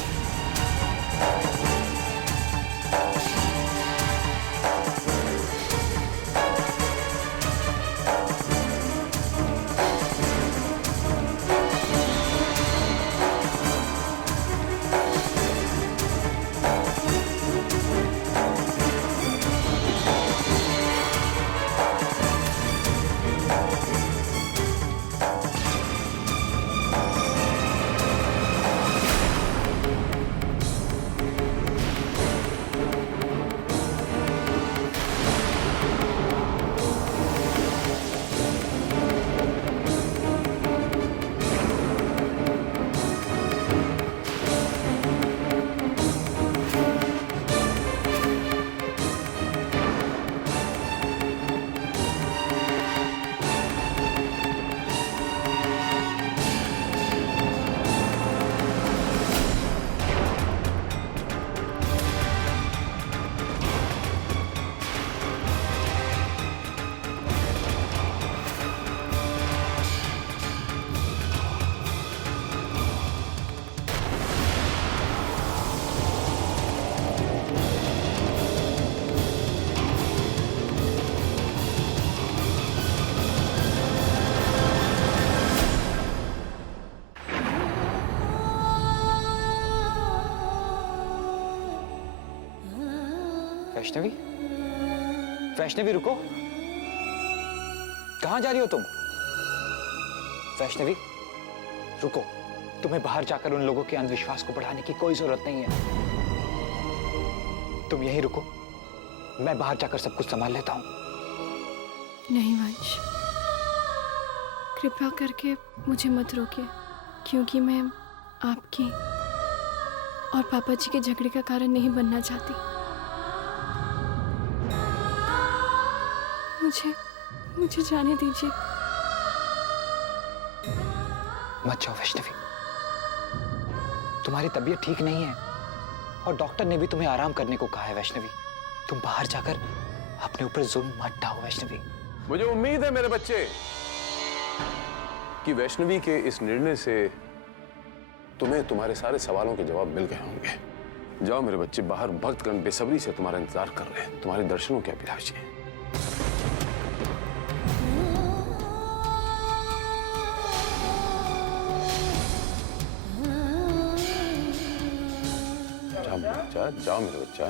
वैष्णवी, वैष्णवी रुको, कहां जा रही हो तुम? वैष्णवी रुको, तुम्हें बाहर जाकर उन लोगों के अंधविश्वास को बढ़ाने की कोई जरूरत नहीं है। तुम यहीं रुको, मैं बाहर जाकर सब कुछ संभाल लेता हूं। नहीं वंश, कृपया करके मुझे मत रोकिए, क्योंकि मैं आपकी और पापा जी के झगड़े का कारण नहीं बनना चाहती। मुझे जाने दीजिए। मत जाओ वैष्णवी, तुम्हारी तबीयत ठीक नहीं है और डॉक्टर ने भी तुम्हें आराम करने को कहा है। वैष्णवी, तुम बाहर जाकर अपने ऊपर जुल्म मत ढाओ। वैष्णवी, मुझे उम्मीद है मेरे बच्चे कि वैष्णवी के इस निर्णय से तुम्हें तुम्हारे सारे सवालों के जवाब मिल गए होंगे। जाओ मेरे बच्चे, बाहर भक्तगण बेसब्री से तुम्हारा इंतजार कर रहे हैं, तुम्हारे दर्शनों के अभिलाषी हैं। जाओ मेरे बच्चा।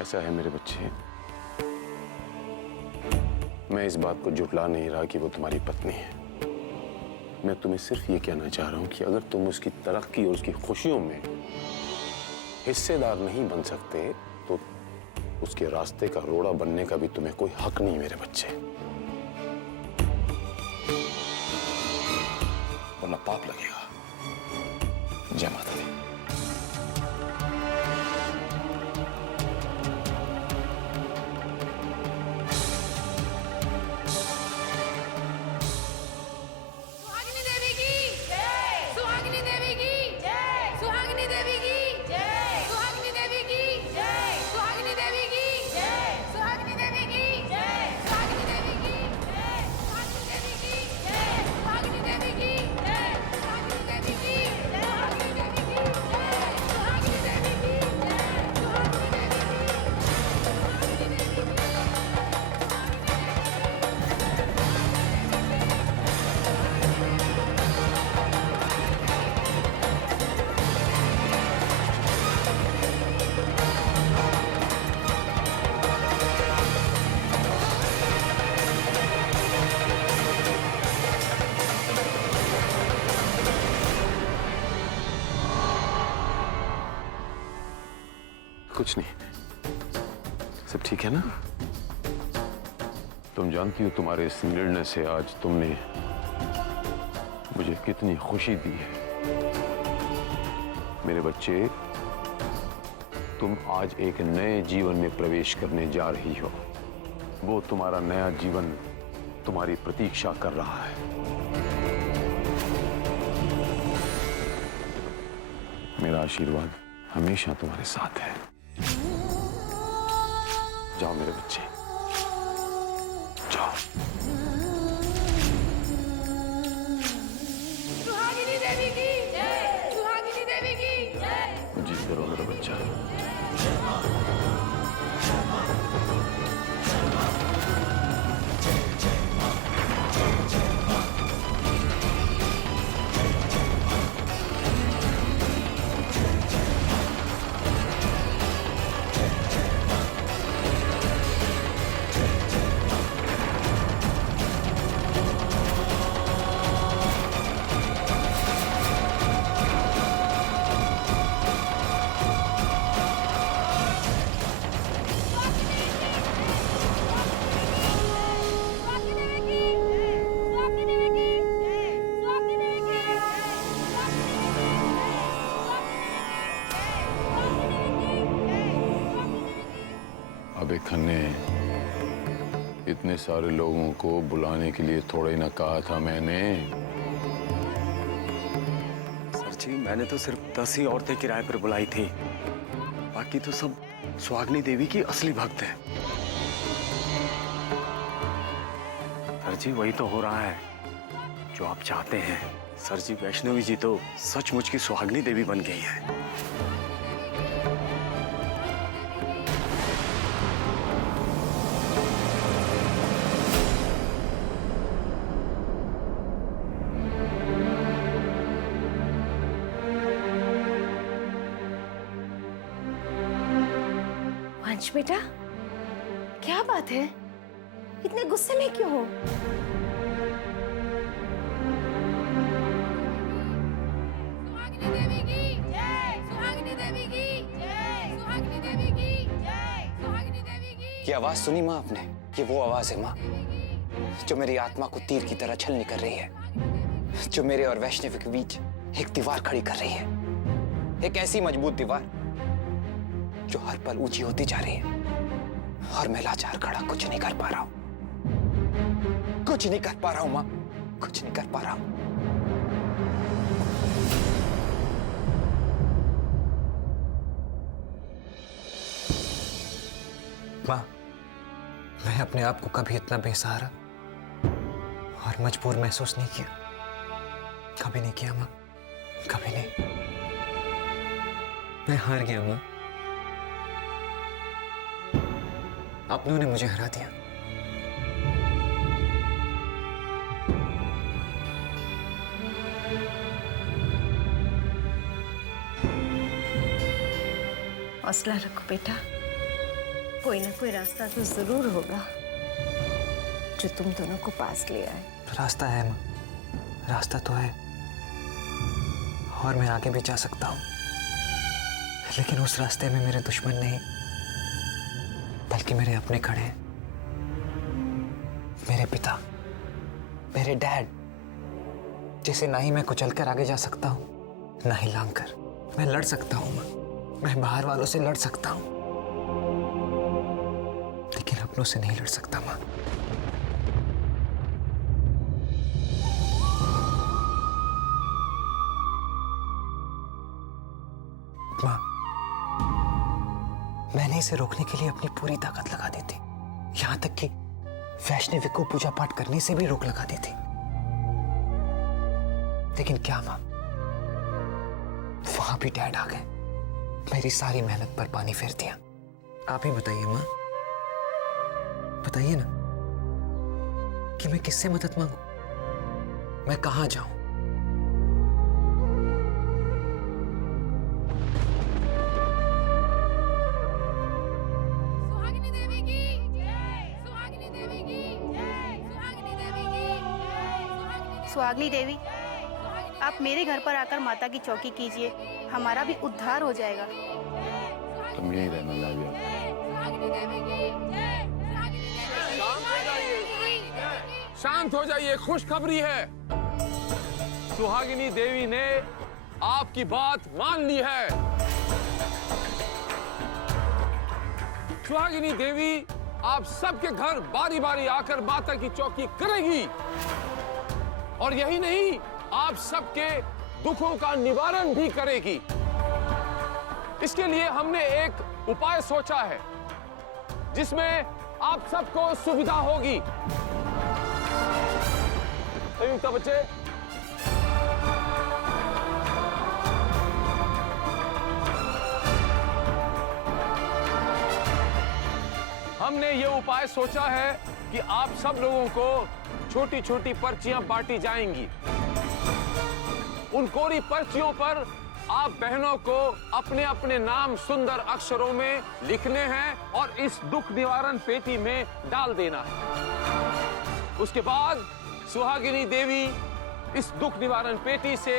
ऐसा है मेरे बच्चे, मैं इस बात को जुटला नहीं रहा कि वो तुम्हारी पत्नी है। मैं तुम्हें सिर्फ ये कहना चाह रहा हूं कि अगर तुम उसकी तरक्की और उसकी खुशियों में हिस्सेदार नहीं बन सकते तो उसके रास्ते का रोड़ा बनने का भी तुम्हें कोई हक नहीं मेरे बच्चे, वरना पाप लगेगा। जय माता दी। कुछ नहीं, सब ठीक है ना? तुम जानती हो तुम्हारे इस निर्णय से आज तुमने मुझे कितनी खुशी दी है। मेरे बच्चे, तुम आज एक नए जीवन में प्रवेश करने जा रही हो। वो तुम्हारा नया जीवन तुम्हारी प्रतीक्षा कर रहा है। मेरा आशीर्वाद हमेशा तुम्हारे साथ है। जाओ मेरे बच्चे, जाओ। सुहागिनी देवी की जय, सुहागिनी देवी की जय। जीत करो मेरा बच्चा। अबे खन्ने, इतने सारे लोगों को बुलाने के लिए थोड़ा ही ना कहा था मैंने। सर जी, मैंने तो सिर्फ 10 ही औरतें किराए पर बुलाई थी, बाकी तो सब सुहागिनी देवी की असली भक्त हैं। सर जी, वही तो हो रहा है जो आप चाहते हैं। सर जी, वैष्णवी जी तो सचमुच की सुहागिनी देवी बन गई है। वंश बेटा, क्या बात है? इतने गुस्से में क्यों हो? सुहागिनी देवी की जय, सुहागिनी देवी की जय, सुहागिनी देवी की जय, सुहागिनी देवी की। ये आवाज सुनी माँ आपने? ये वो आवाज है माँ जो मेरी आत्मा को तीर की तरह छलनी कर रही है, जो मेरे और वैष्णवी के बीच एक दीवार खड़ी कर रही है। एक ऐसी मजबूत दीवार जो हर पल ऊंची होती जा रही है, और मैं लाचार खड़ा कुछ नहीं कर पा रहा हूं। कुछ नहीं कर पा रहा हूं मां, कुछ नहीं कर पा रहा हूं। मां, मैं अपने आप को कभी इतना बेसहारा और मजबूर महसूस नहीं किया। कभी नहीं किया मां, कभी नहीं। मैं हार गया मां। आपने उन्हें मुझे हरा दिया। हौसला रखो बेटा, कोई ना कोई रास्ता तो जरूर होगा जो तुम दोनों को पास ले आए। रास्ता है मां, रास्ता तो है, और मैं आगे भी जा सकता हूं, लेकिन उस रास्ते में मेरे दुश्मन नहीं बल्कि मेरे अपने खड़े हैं। मेरे पिता, मेरे डैड, जिसे ना ही मैं कुचल कर आगे जा सकता हूं, ना ही लांग कर। मैं लड़ सकता हूं मां, मैं बाहर वालों से लड़ सकता हूं, लेकिन अपनों से नहीं लड़ सकता मां। मां, मैंने इसे रोकने के लिए अपनी पूरी ताकत लगा दी थी, यहां तक कि वैष्णवी को पूजा पाठ करने से भी रोक लगा दी थी। लेकिन क्या मां, वहां भी डैड आ गए, मेरी सारी मेहनत पर पानी फेर दिया। आप ही बताइए मां, बताइए ना कि मैं किससे मदद मांगू, मैं कहां जाऊं? सुहागिनी देवी, आप मेरे घर पर आकर माता की चौकी कीजिए, हमारा भी उद्धार हो जाएगा। तुम यहीं रहना, मैं भी आता हूं। शांत हो जाइए, खुशखबरी है। सुहागिनी देवी ने आपकी बात मान ली है। सुहागिनी देवी आप सबके घर बारी बारी आकर माता की चौकी करेगी, और यही नहीं, आप सबके दुखों का निवारण भी करेगी। इसके लिए हमने एक उपाय सोचा है जिसमें आप सबको सुविधा होगी। संयुक्ता बच्चे, हमने ये उपाय सोचा है कि आप सब लोगों को छोटी छोटी पर्चियां बांटी जाएंगी। उन कोरी पर्चियों पर आप बहनों को अपने अपने नाम सुंदर अक्षरों में लिखने हैं और इस दुख निवारण पेटी में डाल देना है। उसके बाद सुहागिनी देवी इस दुख निवारण पेटी से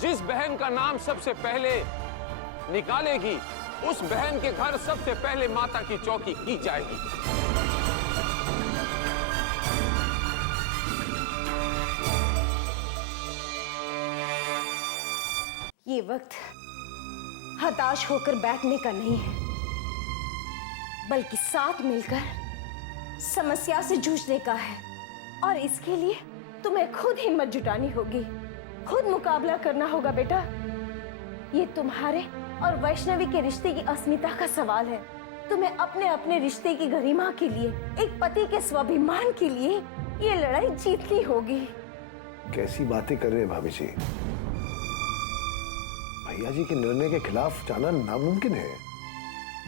जिस बहन का नाम सबसे पहले निकालेगी, उस बहन के घर सबसे पहले माता की चौकी की जाएगी। ये वक्त हताश होकर बैठने का नहीं है, बल्कि साथ मिलकर समस्या से जूझने का है। और इसके लिए तुम्हें खुद हिम्मत जुटानी होगी, खुद मुकाबला करना होगा बेटा। ये तुम्हारे और वैष्णवी के रिश्ते की अस्मिता का सवाल है। तुम्हें अपने अपने रिश्ते की गरिमा के लिए, एक पति के स्वाभिमान के लिए ये लड़ाई जीतनी होगी। कैसी बातें कर रहे हैं भाभी जी? भैया जी के निर्णय के खिलाफ जाना नामुमकिन है।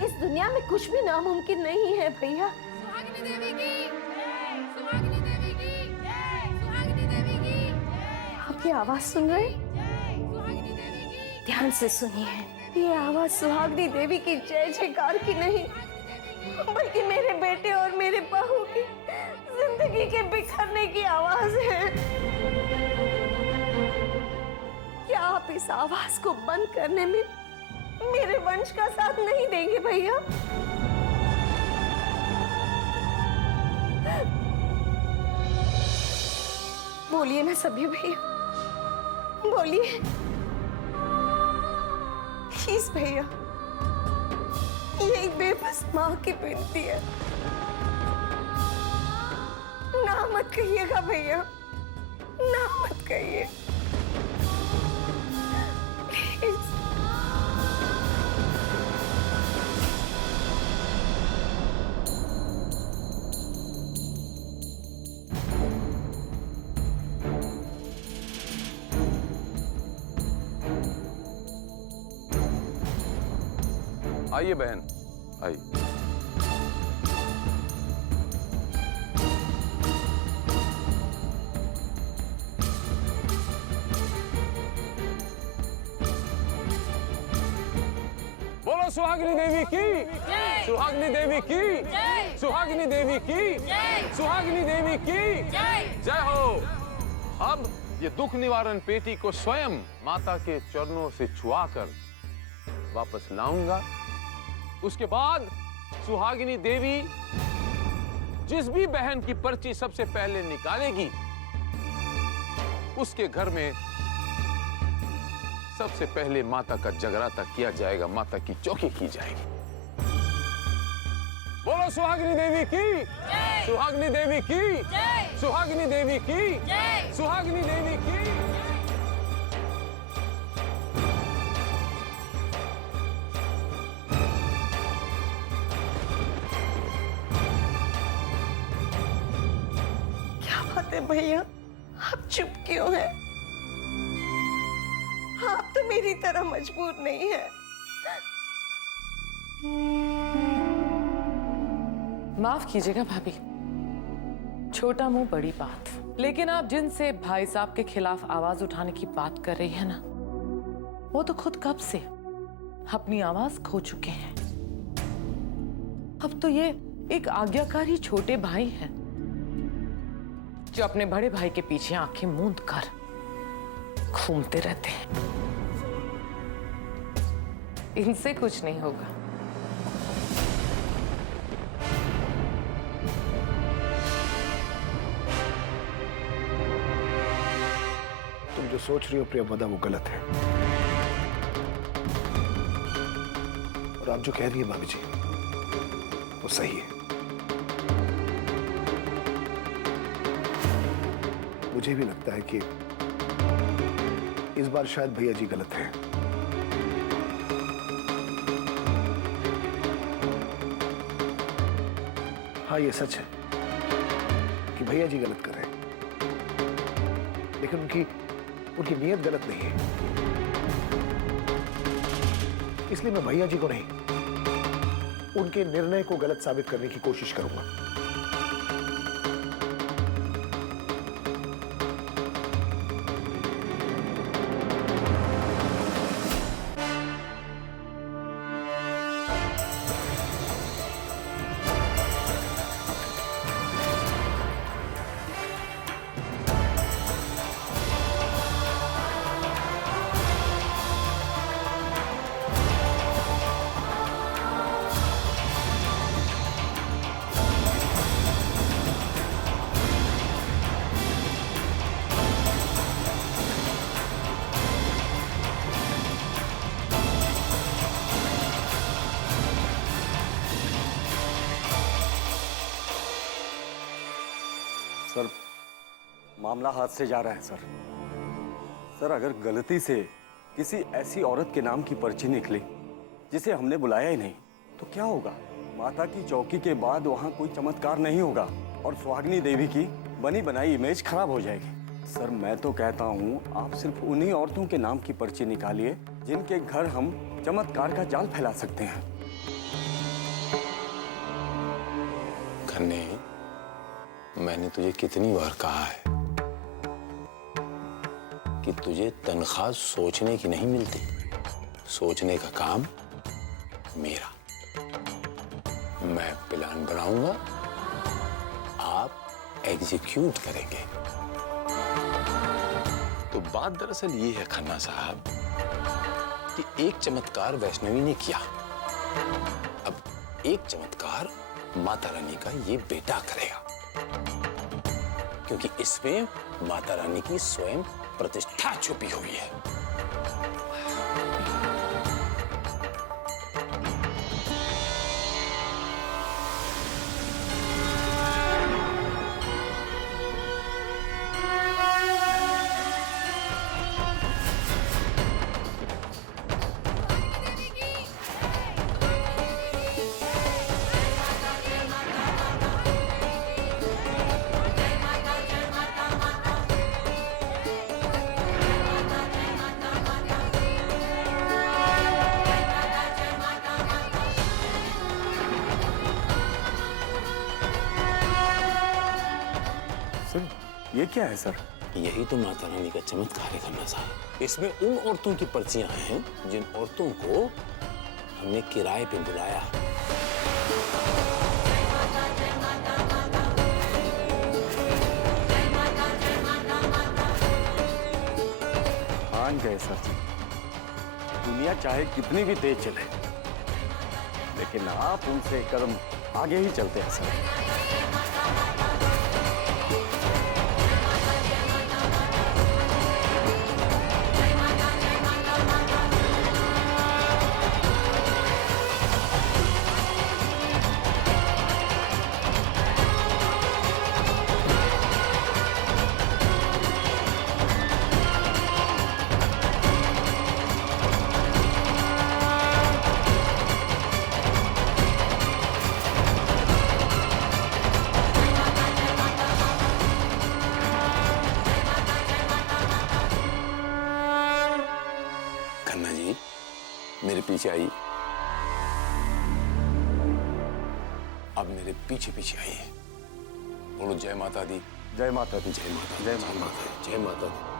इस दुनिया में कुछ भी नामुमकिन नहीं है भैया। आप ये आवाज सुन रहे? ध्यान से सुनिए। ये आवाज सुहागिनी देवी की जय जयकार की नहीं, बल्कि मेरे बेटे और मेरे बहू की जिंदगी के बिखरने की आवाज है। क्या आप इस आवाज को बंद करने में मेरे वंश का साथ नहीं देंगे भैया? बोलिए ना सभी भैया, बोलिए प्लीज भैया। ये एक बेबस माँ की विनती है, ना मत कहिएगा भैया, ना मत कहिए प्लीज। आइए बहन, आइए। बोलो सुहागिनी देवी की, सुहागिनी देवी की, सुहागिनी देवी की, सुहागिनी देवी की जय हो। अब ये दुख निवारण पेटी को स्वयं माता के चरणों से छुआकर वापस लाऊंगा। उसके बाद सुहागिनी देवी जिस भी बहन की पर्ची सबसे पहले निकालेगी, उसके घर में सबसे पहले माता का जगराता किया जाएगा, माता की चौकी की जाएगी। बोलो सुहागिनी देवी की, सुहागिनी देवी की, सुहागिनी देवी की, सुहागिनी देवी की। भैया आप चुप क्यों हैं? आप तो मेरी तरह मजबूर नहीं है। माफ कीजिएगा भाभी, छोटा मुंह बड़ी बात। लेकिन आप जिनसे भाई साहब के खिलाफ आवाज उठाने की बात कर रही है ना, वो तो खुद कब से अपनी आवाज खो चुके हैं। अब तो ये एक आज्ञाकारी छोटे भाई हैं जो अपने बड़े भाई के पीछे आंखें मूंद कर घूमते रहते हैं। इनसे कुछ नहीं होगा। तुम जो सोच रही हो प्रियंवदा वो गलत है, और आप जो कह रही है भाभी जी वो सही है। मुझे भी लगता है कि इस बार शायद भैया जी गलत हैं। हाँ ये सच है कि भैया जी गलत कर रहे हैं, लेकिन उनकी नीयत गलत नहीं है। इसलिए मैं भैया जी को नहीं, उनके निर्णय को गलत साबित करने की कोशिश करूंगा। सर मामला हाथ से जा रहा है सर। सर अगर गलती से किसी ऐसी औरत के नाम की पर्ची निकली जिसे हमने बुलाया ही नहीं तो क्या होगा? माता की चौकी के बाद वहाँ कोई चमत्कार नहीं होगा और सुहागिनी देवी की बनी बनाई इमेज खराब हो जाएगी। सर मैं तो कहता हूँ आप सिर्फ उन्हीं औरतों के नाम की पर्ची निकालिए जिनके घर हम चमत्कार का जाल फैला सकते हैं। खन्ने, मैंने तुझे कितनी बार कहा है कि तुझे तनख्वाह सोचने की नहीं मिलती, सोचने का काम मेरा। मैं प्लान बनाऊंगा, आप एग्जीक्यूट करेंगे। तो बात दरअसल ये है खन्ना साहब कि एक चमत्कार वैष्णवी ने किया, अब एक चमत्कार माता रानी का ये बेटा करेगा, क्योंकि इसमें माता रानी की स्वयं प्रतिष्ठा छुपी हुई है। ये क्या है सर? यही तो माता रानी का चमत्कार है खन्ना साहब। इसमें उन औरतों की पर्चियां हैं जिन औरतों को हमने किराए पे बुलाया। मान गए सर जी, दुनिया चाहे कितनी भी तेज चले लेकिन आप उनसे एक कदम आगे ही चलते हैं सर। खन्ना जी मेरे पीछे आइए, अब मेरे पीछे पीछे आइए। बोलो जय माता दी। जय माता दी। जय माता दी। जय माता दी। जय माता दी।